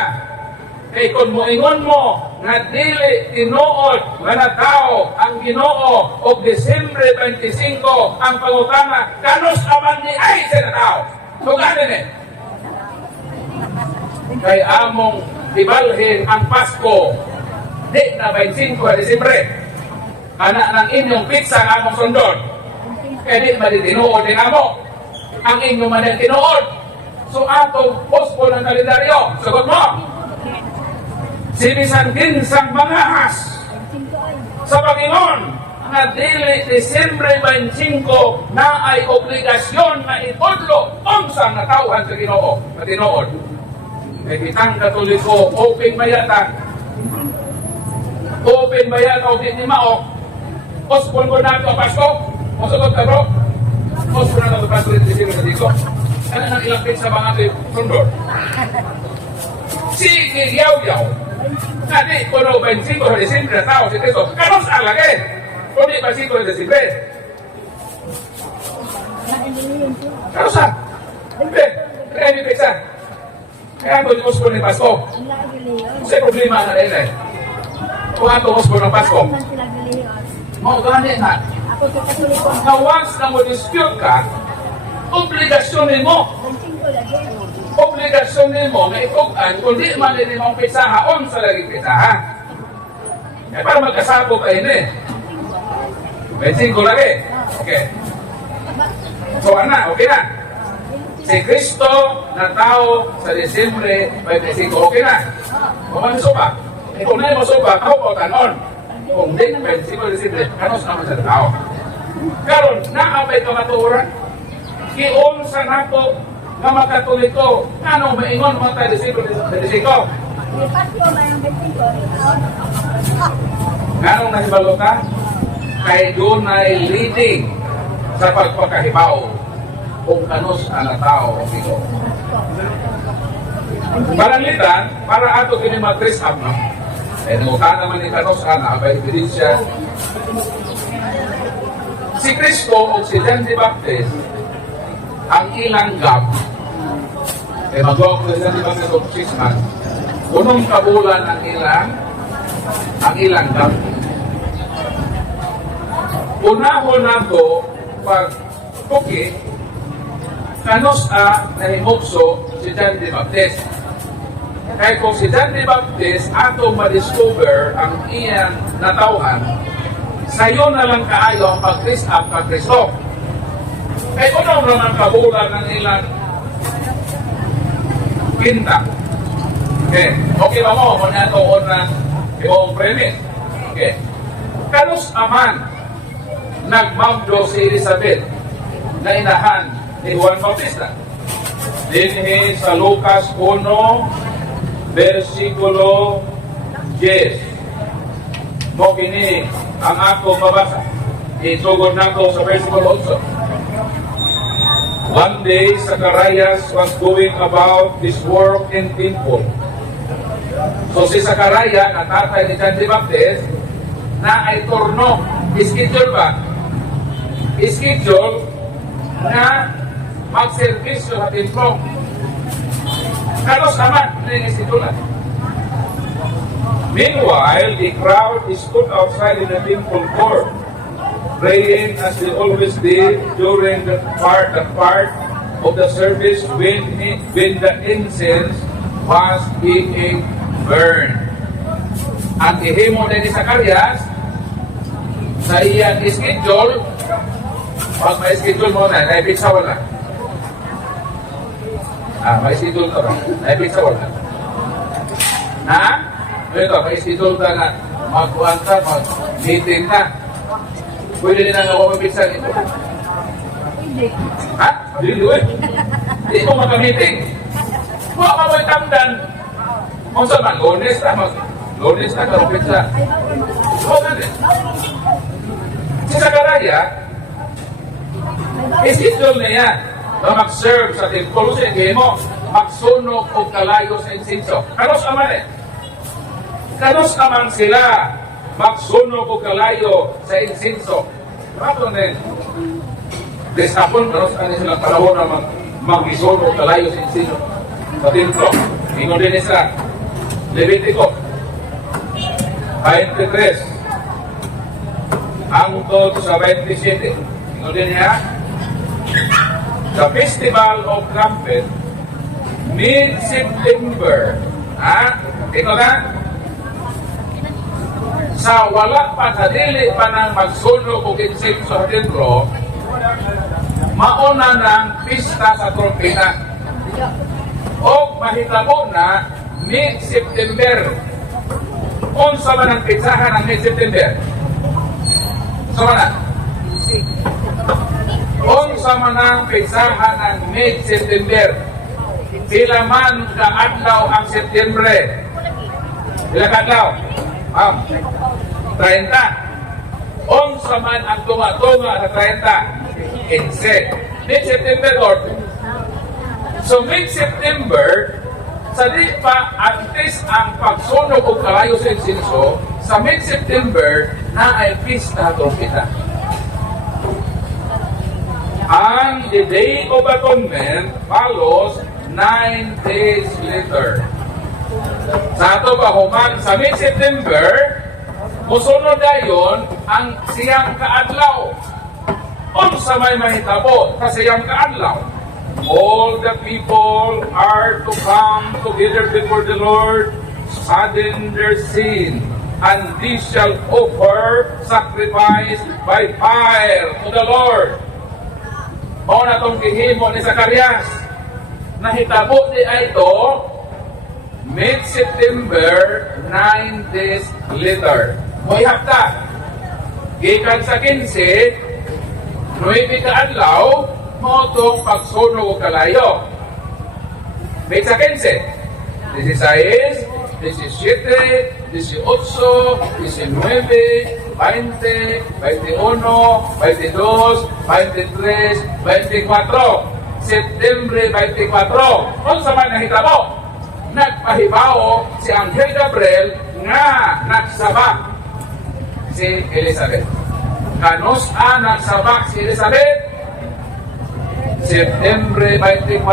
Kay kung moingon mo na dili tinoon nga na tao ang Ginoo og Disyembre 25 ang pangutana kanos aman ni ay sa tao. Tuganin eh. Kay among ibalhin ang Pasko di na 25 Disyembre. Anak ng inyong pizza nga among sundon. Kaya di matitinuod din mo ang inyong manang tinuod. So atong pospo ng kalendaryo. Sagot mo. Sinisan din sa mga has sa Panginoon na dili Disyembre 25 na ay obligasyon na itudlo unsang natauhan sa Ginoo na tinuod. Kaya kitang Katoliko, open bayata. Open bayata o di maok. Pospo ko na ito ang Pasko. Masagot ka bro? Mas pernah na lepas dari Disyembre dito. Ano nang ilang pizza ba nga ito sundor? Sige, yaw-yaw. Nadi, kuno 25 de Disyembre na tao si Cristo. Kanos ang lagi? Kundi 25 de Disyembre. Kanos ang? Hindi. Kaya may pizza. Kaya ito yung uspo ng Pasko. Kasi problema na rin eh. Kung ito uspo ng Pasko. Mau gani na. Na once na mo dispute ka, obligasyon mo. Obligasyon mo na itugan kung di man din mong pisaha, sa lagi pisaha. Eh, para magkasabo kayo na eh. 25 lagi. Okay. So, okay na. Si Cristo na tao sa Disyembre 25, okay na. Kung ano sopa? Kung na mo sopa, ako po tanon. Kung di, 25 Disyembre, kanos naman sa tao. Karon naabay kamatuoran kion sa nato nga makatoliko ano maingon mga tayo Disyembre 25 nganong nahibalo ka kay doon ay leading sa pagpakahibaw kung kanos ang tao o ito paranglitan para ato kini mag-dress up no? Eh nungutan naman ni kanos ana abay ebidensya si Cristo o si John the Baptist ang ilang gap mag-walk si John the Baptist of 6 months unong kabulan ang ilang gap unahon nato pag kanos nahimugso si John the Baptist. Kaya kung si John the Baptist ato ma-discover ang iyang natawhan, sayo na lang kaayo ang pag-raise up ka Kristo. Kaya unang naman kabulan ng ilang kinta. Okay ba mo? Kung natuon na iyong premise. Okay. Kanus aman nagmamdo si Elizabeth na inahan ni Juan Bautista. Dinhi sa Lucas 1, versikulo 10. Mo kini ang ako mabasa. Isugod na ko sa versikulo 8. One day, Zacharias was going about his work in temple. So si Zacharias, na tatay ni John the Baptist, na ay turno, schedule ba? Schedule na mag-servisyo sa templo. Kalos naman, nangyayasitulan. Meanwhile, the crowd stood outside in the temple court, praying as they always did during the part of the service when the incense was being burned. Ang ihimo na ni Zacarias sa iyang schedule, pag may schedule mo na, naibig sa wala. May schedule ka ba? Naibig sa wala. Ito, may schedule ka na magkuhan ka, mag-meeting na. Pwede din ang mabibigsan ito. Hindi. Hindi eh. Hindi mo mag-meeting. Kung ako may tamdan, kung saan man, Lunes na, karupit sa. Si Zacharias, schedule niya na mag-serve sa templo sa mo, magsunog o kalayo sa insinso. Kanos aman eh? Kanos aman sila magsunog o kalayo sa insinso? Bakit din? Destapon, kanos aman sila kalawon na mag-isunog o kalayo sa insinso sa templo. Ingon din isa, Levitico 23 hangtod sa 27. Ingon din niya, the Festival of Trumpet, mid-September. Ito na? Sa wala pa, sa dili pa nang magsunog o insenso sa templo, mauna ng pista sa trompeta. O mahitabo na mid-September. Unsa man ang pitsahan ng mid-September? Unsa man na? Unsa man ang pitsahan ng mid-September? Pila man kaadlaw ang September? Pila kaadlaw? 30. Unsa man ang tunga-tunga sa 30? 15. Mid-September or so mid-September, sa di pa antes ang pagsunog o kalayo sa insinso, sa mid-September na ay pista trompeta. Ang the Day of Atonement follows 9 days later. Sa ato pa human, sa mid-September, musunod dayon ang siyang kaadlaw. Unsa may mahitabo sa siyang kaadlaw? All the people are to come together before the Lord, sadden their sin, and they shall offer sacrifice by fire to the Lord. O na itong gihimo ni Zacarias, nahitabo di ito, mid-September, 9 days later. May hafta, gikan sa 15, 9 kaadlaw, mo itong pagsunog o kalayo. May sa 15, 16, 17, 18, 19, 20, 21, 22, 23, 24. September 24. Kung sa man nahitabo, nagpahibaw si Anghel Gabriel nga nagsabak si Elizabeth. Kanos nagsabak si Elizabeth? September 24.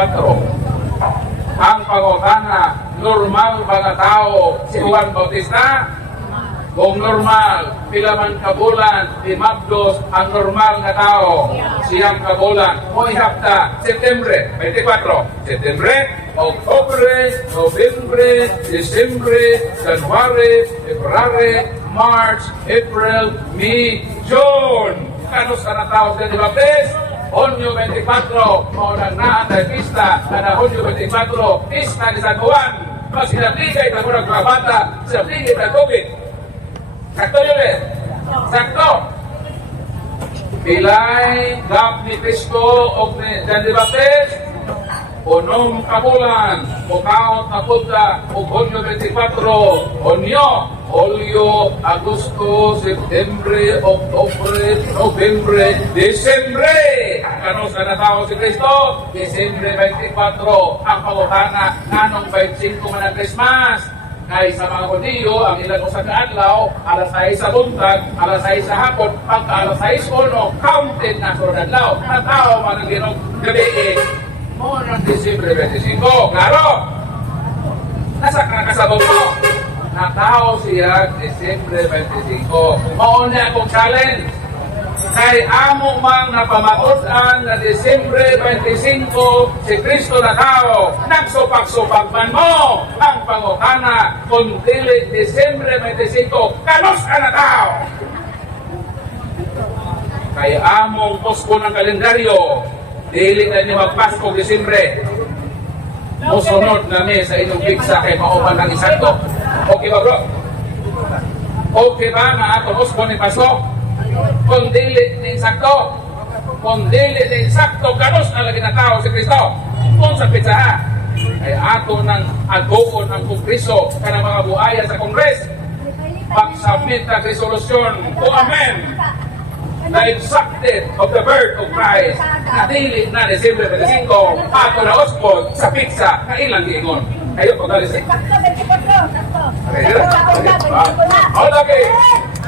Ang pangutana, normal ba nga tao si Juan Bautista? Kung normal, pila man kabulan, imabdos ang normal na tao. Siyang kabulan, mo ihapta, Septembre, 24. Septembre, Oktubre, Nobyembre, Disyembre, January, February, March, April, May, June. Kano sa natao sa Dibaptes? Hunyo 24, maunang naan na pista, na Hunyo 24, pista ni San Juan. Mas hinapigay na muna mga bata, sa pigay na COVID. Sakto yun eh. Sakto. Pilay, gap ni Cristo, o ni Jan de Baptist, unong kabulan, ukaot na punta, o Hunyo 24, Hulyo, Agosto, Septembre, Oktubre, Nobyembre, Disyembre. Ano sa natao si Cristo? Disyembre 24, ang pangutana, nanong 25 man ang Christmas. Kaya sa mga Hudiyo, ang ilang usa ka adlaw, alas 6 sa buntag, alas 6 sa hapon, pagka alas 6:01, counted na sa adlaw. Natao man ang ginong gabi mo ng Disyembre 25. Klaro? Nasa kakasabot mo? Natao siya Disyembre 25. Mauna akong challenge. Kay amo mang napamatud-an na Disyembre 25 si Kristo na tao, nagsupak-supak man mo ang pangutana kung dili Disyembre 25, kanos ka na tao? Kay among posko ng kalendaryo, dili na niyo magpasko Disyembre. Musunod nami sa inyong pigsa kay mauman ng isakto. Okay ba bro? Okay ba na ato posko ni Pasko? Kung dili ni sakto, kung dili ni sakto, kanos na lagi na tao si Kristo. Kung sa pizza ha, ay ato ng agoon ng Kongreso ka ng mga buhaya sa Kongres, pag-submit na resolusyon to amend the exacted of the birth of Christ na dili na December 25, ato na ospod sa pizza na ilang giingon. Kayo pag-alis eh. Lagi!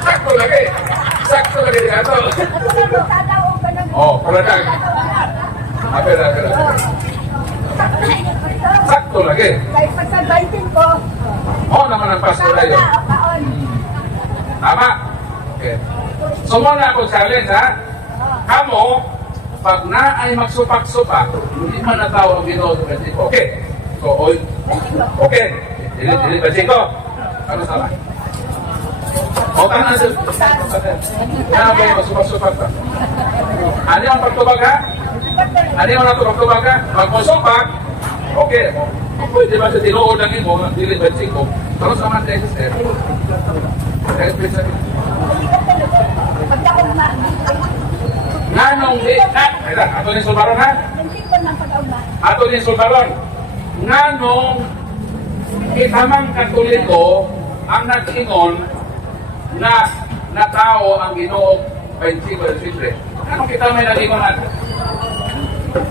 Sakto lagi! Sakto lagi dito. Oh, product. Apera. Sakto lagi. Oh, naman ang pasto na yun. Tama? Okay. So, muna akong challenge, ha? Kamo, pag na ay magsupak-supak, hindi man na tao ang Ginoo sa Bensiko. Okay. So, okay. Dili Bensiko. Ano sama? O tanan sa ano ba yung masupak-supak ka? Ano yung pagtubag ha? Ano yung natubag ha? Magmusupak, okay. Pwede ba sa tinuod ng imo, dili ba siko? Pero sa mga tesis eh. Kaya please sabi. Nganong di, ato ni Sulbaron ha? Ato ni Sulbaron. Nganong itamang Katoliko ang nag-ingon na natao ang Ginoo 25 Disyembre. Anong kita may nag-ingon natin?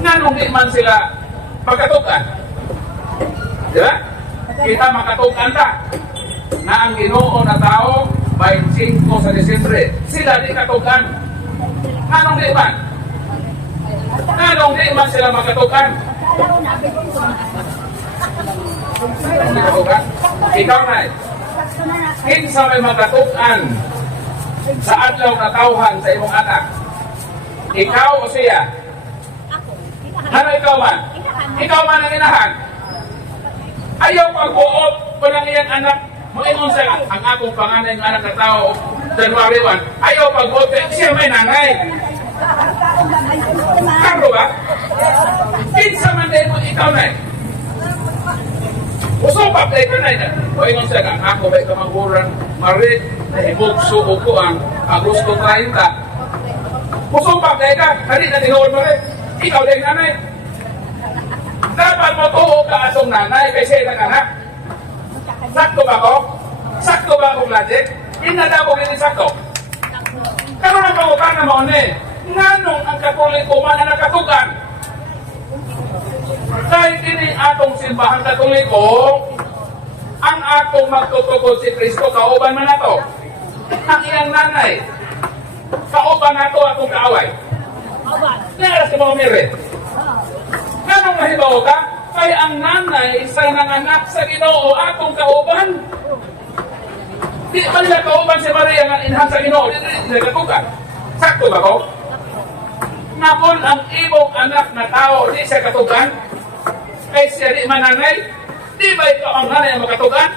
Nanong di man sila magkatukan? Diba? Kita makatukan ta na ang Ginoo na tao 25 sa Disyembre. Sila di katukan. Anong di man? Anong di man sila magkatukan? Ikaw na kinsa may magkatukan sa adlaw na tawhan sa imong anak? Ikaw o siya? Ano ikaw man? Ikaw man ang inahan? Ayaw pag-uot pa ng iyang anak. Moingon sa ang akong panganay ng anak na tao January 1. Ayaw pag-uot siya may nanay. Karo ba? Kinsa man din mo ikaw na Usupak tayo ka na o ingon siya ang ako ba'y kamangguran marit na ibugso o ko ang Agosto 30. Usupak tayo ka, hindi na tinuod marit. Ikaw din nanay. Dapat mo tuho ka atong nanay kasi ng anak. Sakto ba ko? Sakto ba akong logic? Inadabo gini sakto. Karoon ang pangutan na mo ni. Nganong ang Katoliko man ang nakatugan? Dahil kini atong simbahan Katoliko, ang atong magtutugod si Kristo, kauban man nato. Ang iyang nanay, kauban nato atong kaaway. Nara si mga mire. Ganong nahibaw ka? Kaya ang nanay sa nanganak sa Ginoo atong kauban. Di man nila kauban si Maria nga inhan sa Ginoo, di nagatugan. Sakto ba ko? Nakon ang imong anak na tao, di siya katugan, kay siya di mananay, di ba ikaw ang nanay ang makatugan?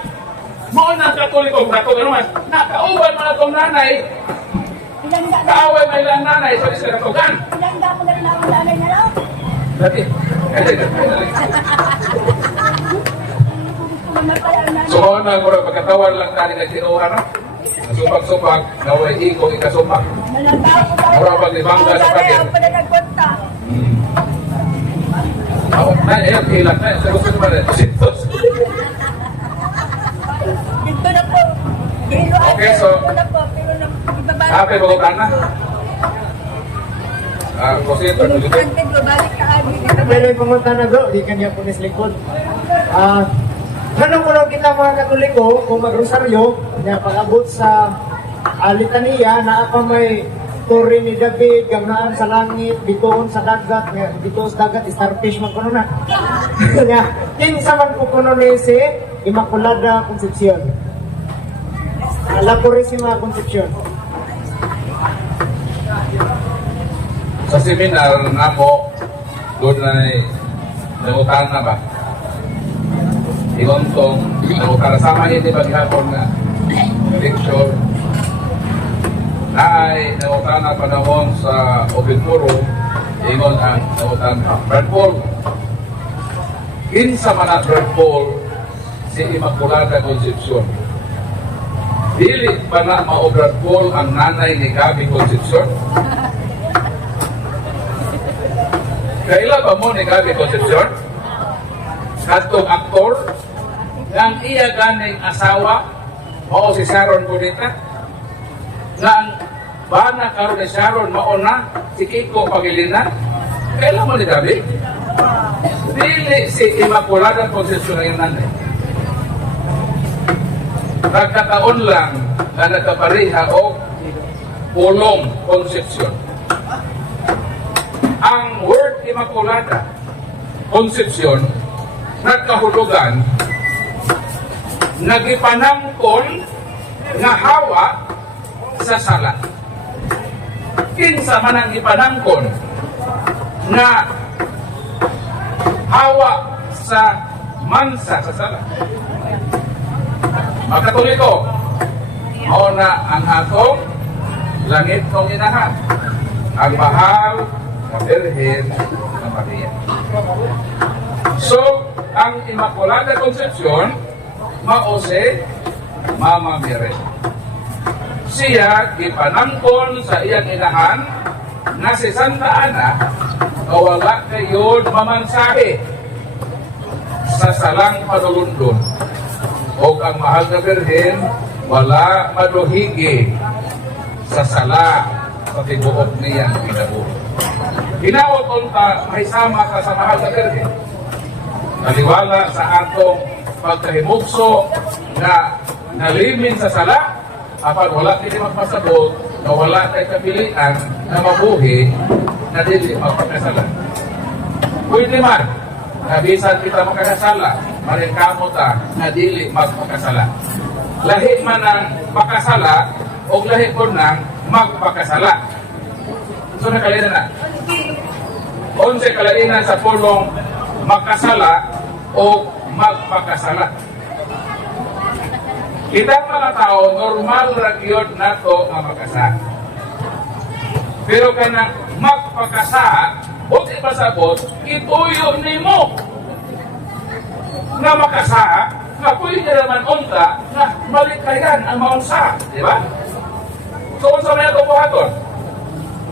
Moon ang katolikong katugan naman, nakauban mo na itong nanay, kaaway may lang nanay, so di siya katugan. Ilang dapat na rin ang nanay na lang. Dati, so na ko rin pagkatawan lang tani na kinuha no? Nasupag-supag, naway ikaw ikasupak. Mura paglibangga sa patir. Ang pala nagpunta. Ako, na, hilang na, sa gusto naman rin. Sintos. Dito na po. Dito Okay, so- na po. Pero ibaba. Happy ba ko na? Proceed, Antes, pag-ulit. babalik ka abi. Pero yung pumunta na bro, di kanya punis likod. Ganun ko lang kita mga Katoliko, kung magrosaryo, niya pag-abot sa litania na apa may turi ni David, gamnaan sa langit, bituon sa dagat, bituon sa dagat, starfish man kuno na. Kanya, kinsa man ko kuno ni si Immaculada Concepcion. La Purísima Concepcion. Sa seminar na mo, doon na nangutan na ba? Igontong, nangutan na sama hindi maghapon na lecture na ay nangutan na panahon sa open forum, ingon ang nangutan na Brad Paul. Kinsa man ang Brad Paul si Immaculada Concepcion. Dili pa na mao Brad Paul ang nanay ni Gabi Concepcion. Kaila ba mo ni Gabi Concepcion? Katong aktor ng iya ganing asawa mao si Sharon Cuneta nga ang bana karon ni Sharon mao na si Kiko Pangilinan. Kaila mo ni Gabi? Dili si Immaculada Concepcion ang nanay. Nagkataon lang na nagkapareha o Pulong Concepcion. Ang word Immaculada Concepcion nagkahulugan nagipanangkon nga hawa sa sala. Kinsa man ang ipanangkon nga hawa sa mansa sa sala. Mga Katoliko, mao na ang atong langit ng inahan, ang mahal na Birhen na Maria. So, ang Immaculada Concepcion, mao si Mama Mary. Siya gipanangkon sa iyang inahan na si Santa Ana na wala kayo mamansahe sa salang panulundon. O ang mahal na Birhen wala maduhigi sa sala sa tibuok niyang pinabuo. Hinawag unta may sama ka sa mahal na Birhen. Naliwala sa atong pagkahimugso na nalimin sa sala, apan wala kini magpasabot na wala tay kapilian na mabuhi na dili magpakasala. Pwede man, nabisan kita makakasala, maringkamo ta na dili magpakasala. Lahi man ang makasala o lahi ko nang magpakasala. So nakalina na. 11 kalainan sa pulong makasala o magpakasala. Kitang mga tao, normal ragyod na to nga makasala. Pero kanang magpakasala, buti pasabot, ituyo ni mo nga makasala, nga pwede naman unta na malikayan ang maunsa. Di ba? So, unsa may ito buhaton?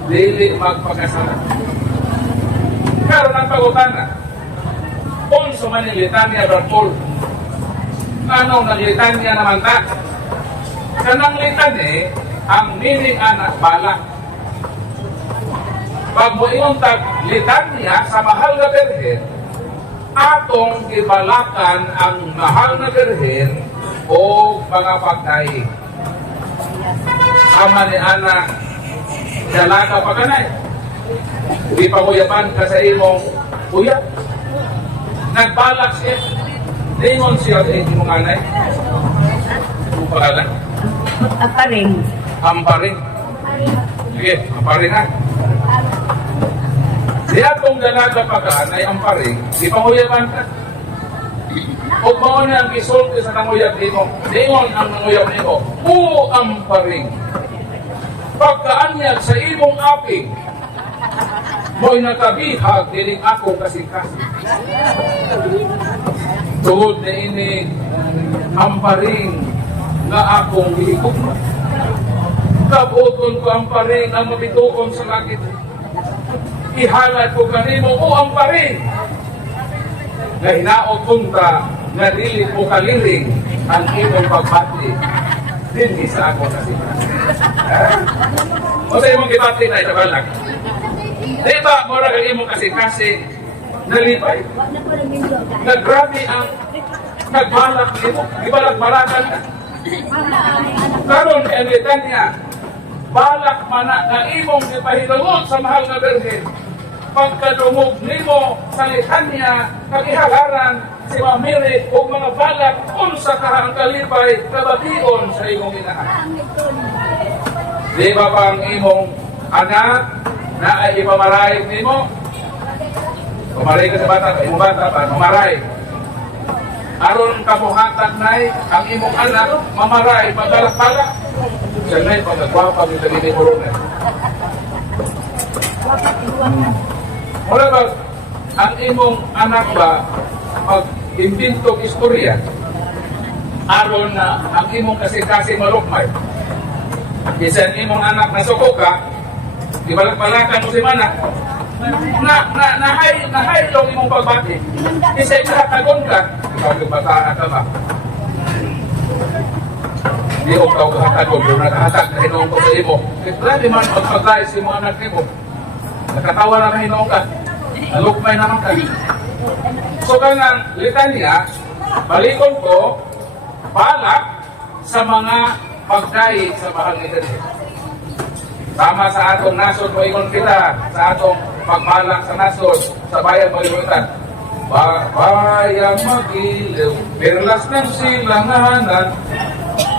Dili magpakasala. Karon ang pagutana, unsa man yung litanya Brad Paul? Anong naglitanya naman ta? Kanang litanya, ang meaning anak balak. Pag mo iuntag litanya sa mahal na Birhen, atong gibalakan ang mahal na Birhen o mga pagkain. Ama ni anak, dalaga pa kanay. Di pa kuyapan ka sa imong kuya. Nagbalak siya. Ningon siya sa imong anay. Kung pangalan. Aparing. Amparing. Sige, amparing na. Di atong dalaga pagkaan ay amparing, di panguyaban ka. Huwag mo na ang isulti sa nanguyab nimo. Dingon ang nanguyab nimo. Amparing. Pagkaanyag sa imong aping, mo'y nakabihag dining ako kasi-kasi. Tungod na ini amparing nga akong gihigugma. Kabuton ko amparing ang mabituon sa langit. Ihalad ko kanimo amparing. Nga hinaot punta nga dili mo kaliring ang imong pagbati dinhi sa ako kasi-kasi. O sa imong gibati na itabalag. Di ba, mura kang imong kasi-kasi nalipay? Naggrabe ang nagbalak nimo, ibalak-balakan ka. Karon kay angitan niya, balak mana na imong ipahilungod sa mahal na Birhen. Pagkadungog nimo sa litanya, kagihalaran si Mamirit o mga balak unsa ka ang kalipay kabation sa imong inahan. Di ba pa ang imong anak na ay ipamaray nimo? Pamaray ka sa bata, imong bata pa, mamaray. Aron kabuhatan nay ang imong anak, mamaray, magalak-balak. Siya na'y pagkagwapa ng dali ni Corona. Wala ba, ang imong anak ba, pag-imbintog istorya, aron na ang imong kasi-kasi malukmay. Bisan imong anak na suko ka, ibalak-balakan mo si Mana, nahay long imong pagbati. Isa ikahatagon ka, ikaw bataan ka ba? Di ko ikaw kahatagon, yung nakahatag na hinoong ko sa imo. Grabe man pagpagdayos si mga anak nimo. Nakatawa na hinoong ka. Nalukmay naman ka. So kanang litanya, balikon ko, balak sa mga pagdayi sa mahal ni Diyos. Tama sa atong nasod mo ingon kita, sa atong pagbalak sa nasod, sa bayan malimutan. Bayan magiliw, perlas ng silanganan,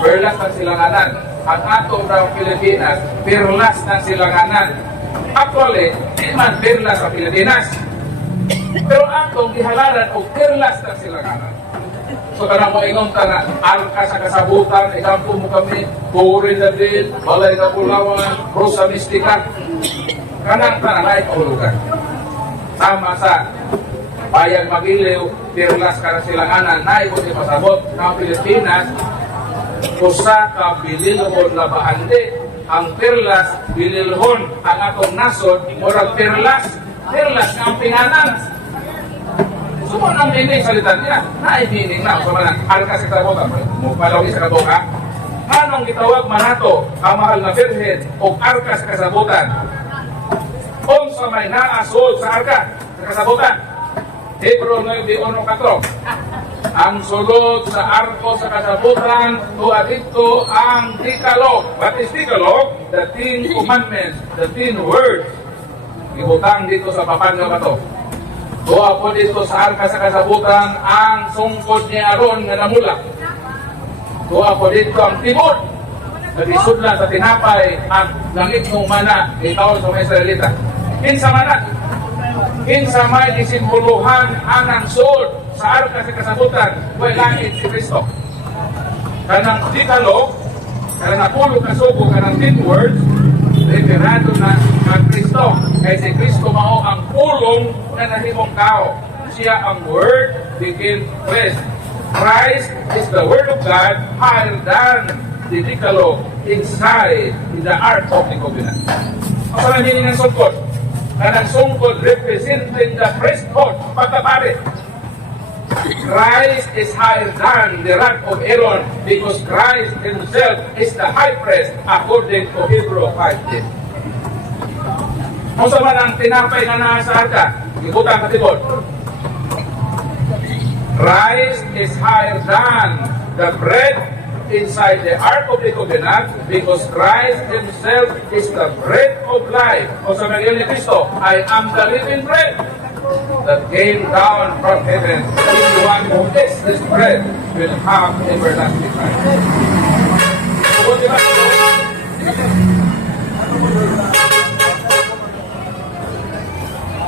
perlas ng silanganan. Ang atong daw Pilipinas, perlas ng silanganan. Actually, di man perlas sa Pilipinas. Pero atong ihalaran o perlas ng silanganan. So kanang mo ingon ka na, arka sa kasabutan, ikampo mo kami, Puri David, Balay na Pulawan, Rosa Mistika. Kanang tanang ay kahulugan. Tama sa bayan magiliw, perlas ka ng silanganan, na ikot ipasabot ng Pilipinas, usa ka bililhon na baande, ang perlas, bililhon, ang atong nasod, murag perlas nga ang pinganan. Sumun ang meaning salita niya, na-meaning na, so man, arka sa kasabutan, mupalawi sa kabuka, anong gitawag manato, ang mahal na Birhen, o arka sa kasabutan? Kung sa may naasol sa arka, sa kasabutan, Hebrew 9:1-4, ang sulod sa arko sa kasabutan, tuwa dito ang Decalogue. What is Decalogue? The 10 Commandments, the 10 words. Ibutang dito sa papan nga ba ito? Tuwa po dito sa arka sa kasabutan, ang sungkod ni Aaron na namula. Tuwa po dito ang timod. Nagisudlan sa tinapay ang langit ng mana, itaw sa mga Israelita. Kinsa manat? Kinsa may isimbuluhan anang suod sa arka sa kasabutan, way langit si Kristo. Kanang Decalogue, kanang napulo kasubo, kanang 10 words, referado na ang Kristo. Kaya si Kristo mao ang pulong na nahimong tao. Siya ang Word became flesh. Christ is the Word of God higher than the Decalogue inside in the Ark of the Covenant. Ang meaning ng sungkod? Kanang sungkod representing the priesthood, pagkapare. Christ is higher than the rod of Aaron because Christ himself is the high priest according to Hebrew 5:10. Kung saan man ang tinapay na nasa arka, ibutang katibod. Christ is higher than the bread inside the Ark of the Covenant because Christ himself is the bread of life. Kung saan man ni Kristo, I am the living bread that came down from heaven. Anyone who eats this bread will have everlasting life. Buti pa sabot.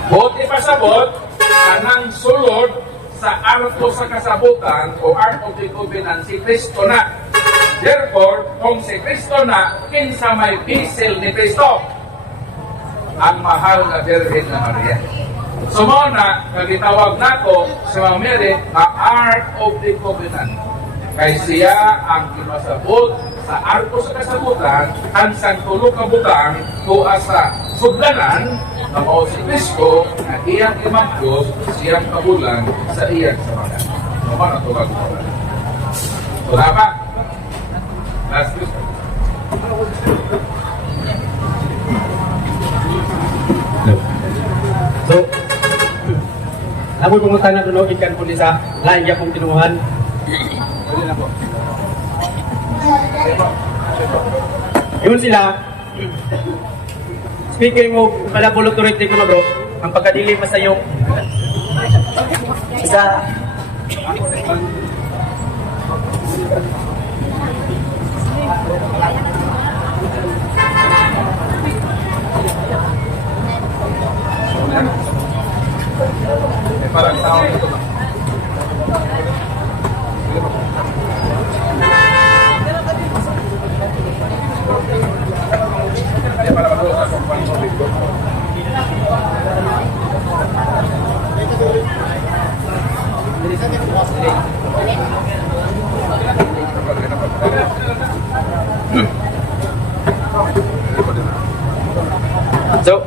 Buti pa sabot, kanang sulod sa arto sa kasabutan o art of the covenant si Kristo na. Therefore, kung si Kristo na, kinsa may pisil ni Kristo? Ang mahal na Virgin na Maria. So mo na, nagitawag nato sa mga Mary, the art of the covenant. Kay siya ang kinasabot sa arto sa kasabutan, ang santulo kabutang, tuwa sa sugdanan, na mao si Kristo, na iyang imang Diyos, siyang kabulan sa iyang samanan. Ano na ito bago? Wala pa? Last question. So, namoy pumunta na doon, ikan po sa lain niya pong tinunguhan. Pwede na po. Yun sila, speaking of palabol authority ko na bro, ang pagkadili masayo sa Parang tao ito. Para maluwas sa pagpapalito. So,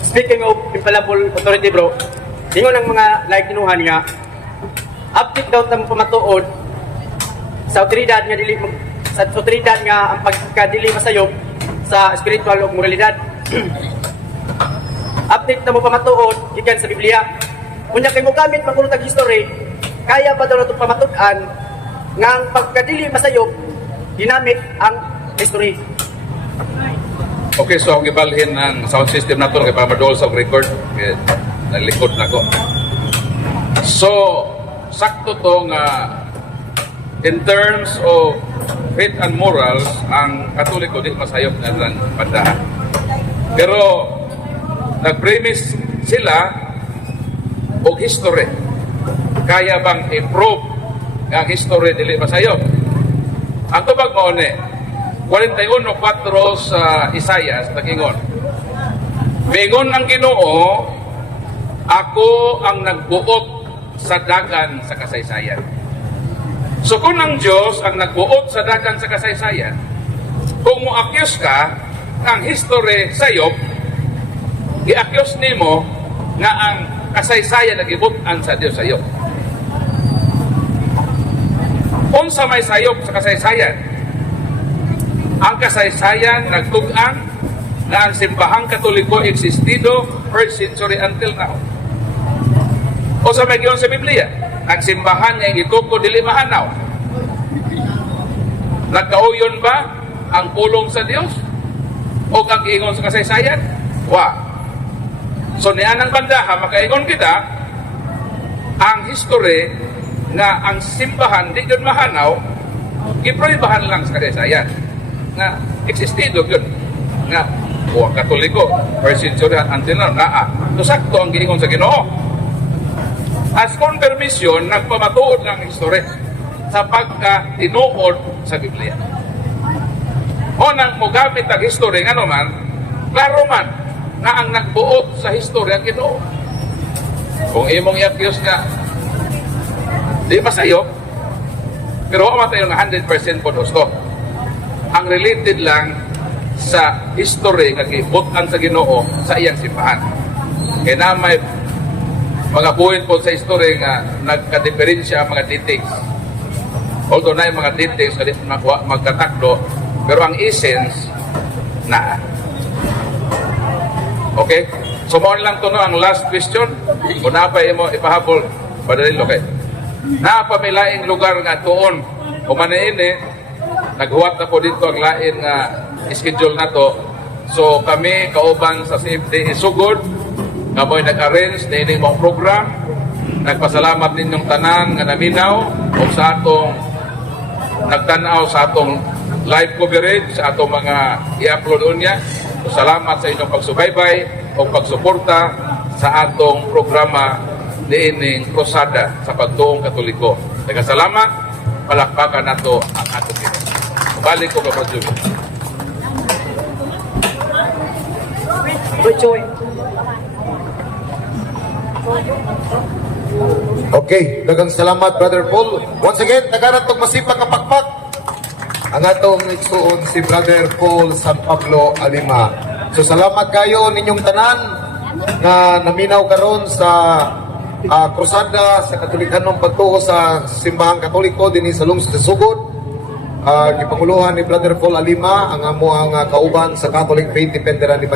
speaking of infallible authority bro, ingon ang mga like kinuhan nga update daw tamo pamatuod sa otoridad nga dili sa otoridad nga ang pagkadili masayop sa spiritual ug moralidad. Update na mo pamatuod gikan sa Biblia. Unya kay mo gamit magkulog history, kaya ba daw nato pamatud-an nga ang pagkadili masayop ginamit ang history. Okay, so ang ibalhin ng sound system nato kay para madol sa record kay nalikod nako. So, sakto to nga in terms of faith and morals, ang Katoliko di masayop na lang bandahan. Pero nag-premise sila og history. Kaya bang i-prove nga ang history dili masayop? Ang tubag mo ni 41:4 sa Isaias nagingon. Mingon ang Ginoo, ako ang nagbuot sa dagan sa kasaysayan. So kung ang Diyos ang nagbuot sa dagan sa kasaysayan, kung mo-accuse ka ang history sayop, i-accuse nimo nga ang kasaysayan nagibutan sa Diyos sayop. Unsa may sayop sa kasaysayan? Ang kasaysayan nagtug-an na ang simbahang Katoliko existido first century until now. O sa may sa Biblia, ang simbahan nga gituko dili mahanaw. Nagkauyon ba ang pulong sa Dios o ang giingon sa kasaysayan? Wa. So niyan ang bandaha makaingon kita ang history nga ang simbahan di gyud mahanaw, giproybahan lang sa kasaysayan nga existido gyud nga o ang Katoliko first century until now naa. So sakto ang giingon sa Ginoo. As confirmation, nagpamatuod ng history sa pagka-tinuod sa Biblia. O nang mogamit ang history, nga naman, klaro man, na ang nagbuot sa history ang Ginoo. Kung imong i-accuse nga, di masayop, pero wala tayo nga 100% po gusto. Ang related lang sa history nga gibutan sa Ginoo sa iyang simbahan. Kaya na may mga point po sa history nga nagka-diferensya ang mga details. Although na yung mga details magkatakdo, pero ang essence na. Okay? So mo lang to no, ang last question. Kung napay mo ipahabol, padalilo kay. Napamilaing lugar nga tuon. Kung maniini, naghuwat na po dito ang lain nga schedule na to. So kami kauban sa CFD Isugod, kamoy nag-arrange na ining mga program. Nagpasalamat ninyong tanan nga naminaw o sa atong nagtanaw sa atong live coverage sa atong mga i-upload unya. So, salamat sa inyong pagsubaybay o pagsuporta sa atong programa diining Krusada sa pagtuong Katoliko. Salamat, palakpakan nato ang atong ito. Balik ko ka Julie. Okay, dagang salamat Brother Paul. Once again, nagaran tong masipag nga pakpak. Ang atong igsuon si Brother Paul San Pablo Alima. So salamat kayo ninyong tanan na naminaw karon sa krusada sa Katolikanong pagtuo sa simbahang Katoliko dinhi sa lungsod sa Sugod. Gipanguluhan ni Brother Paul Alima ang amo ang kauban sa Catholic Faith Defender ni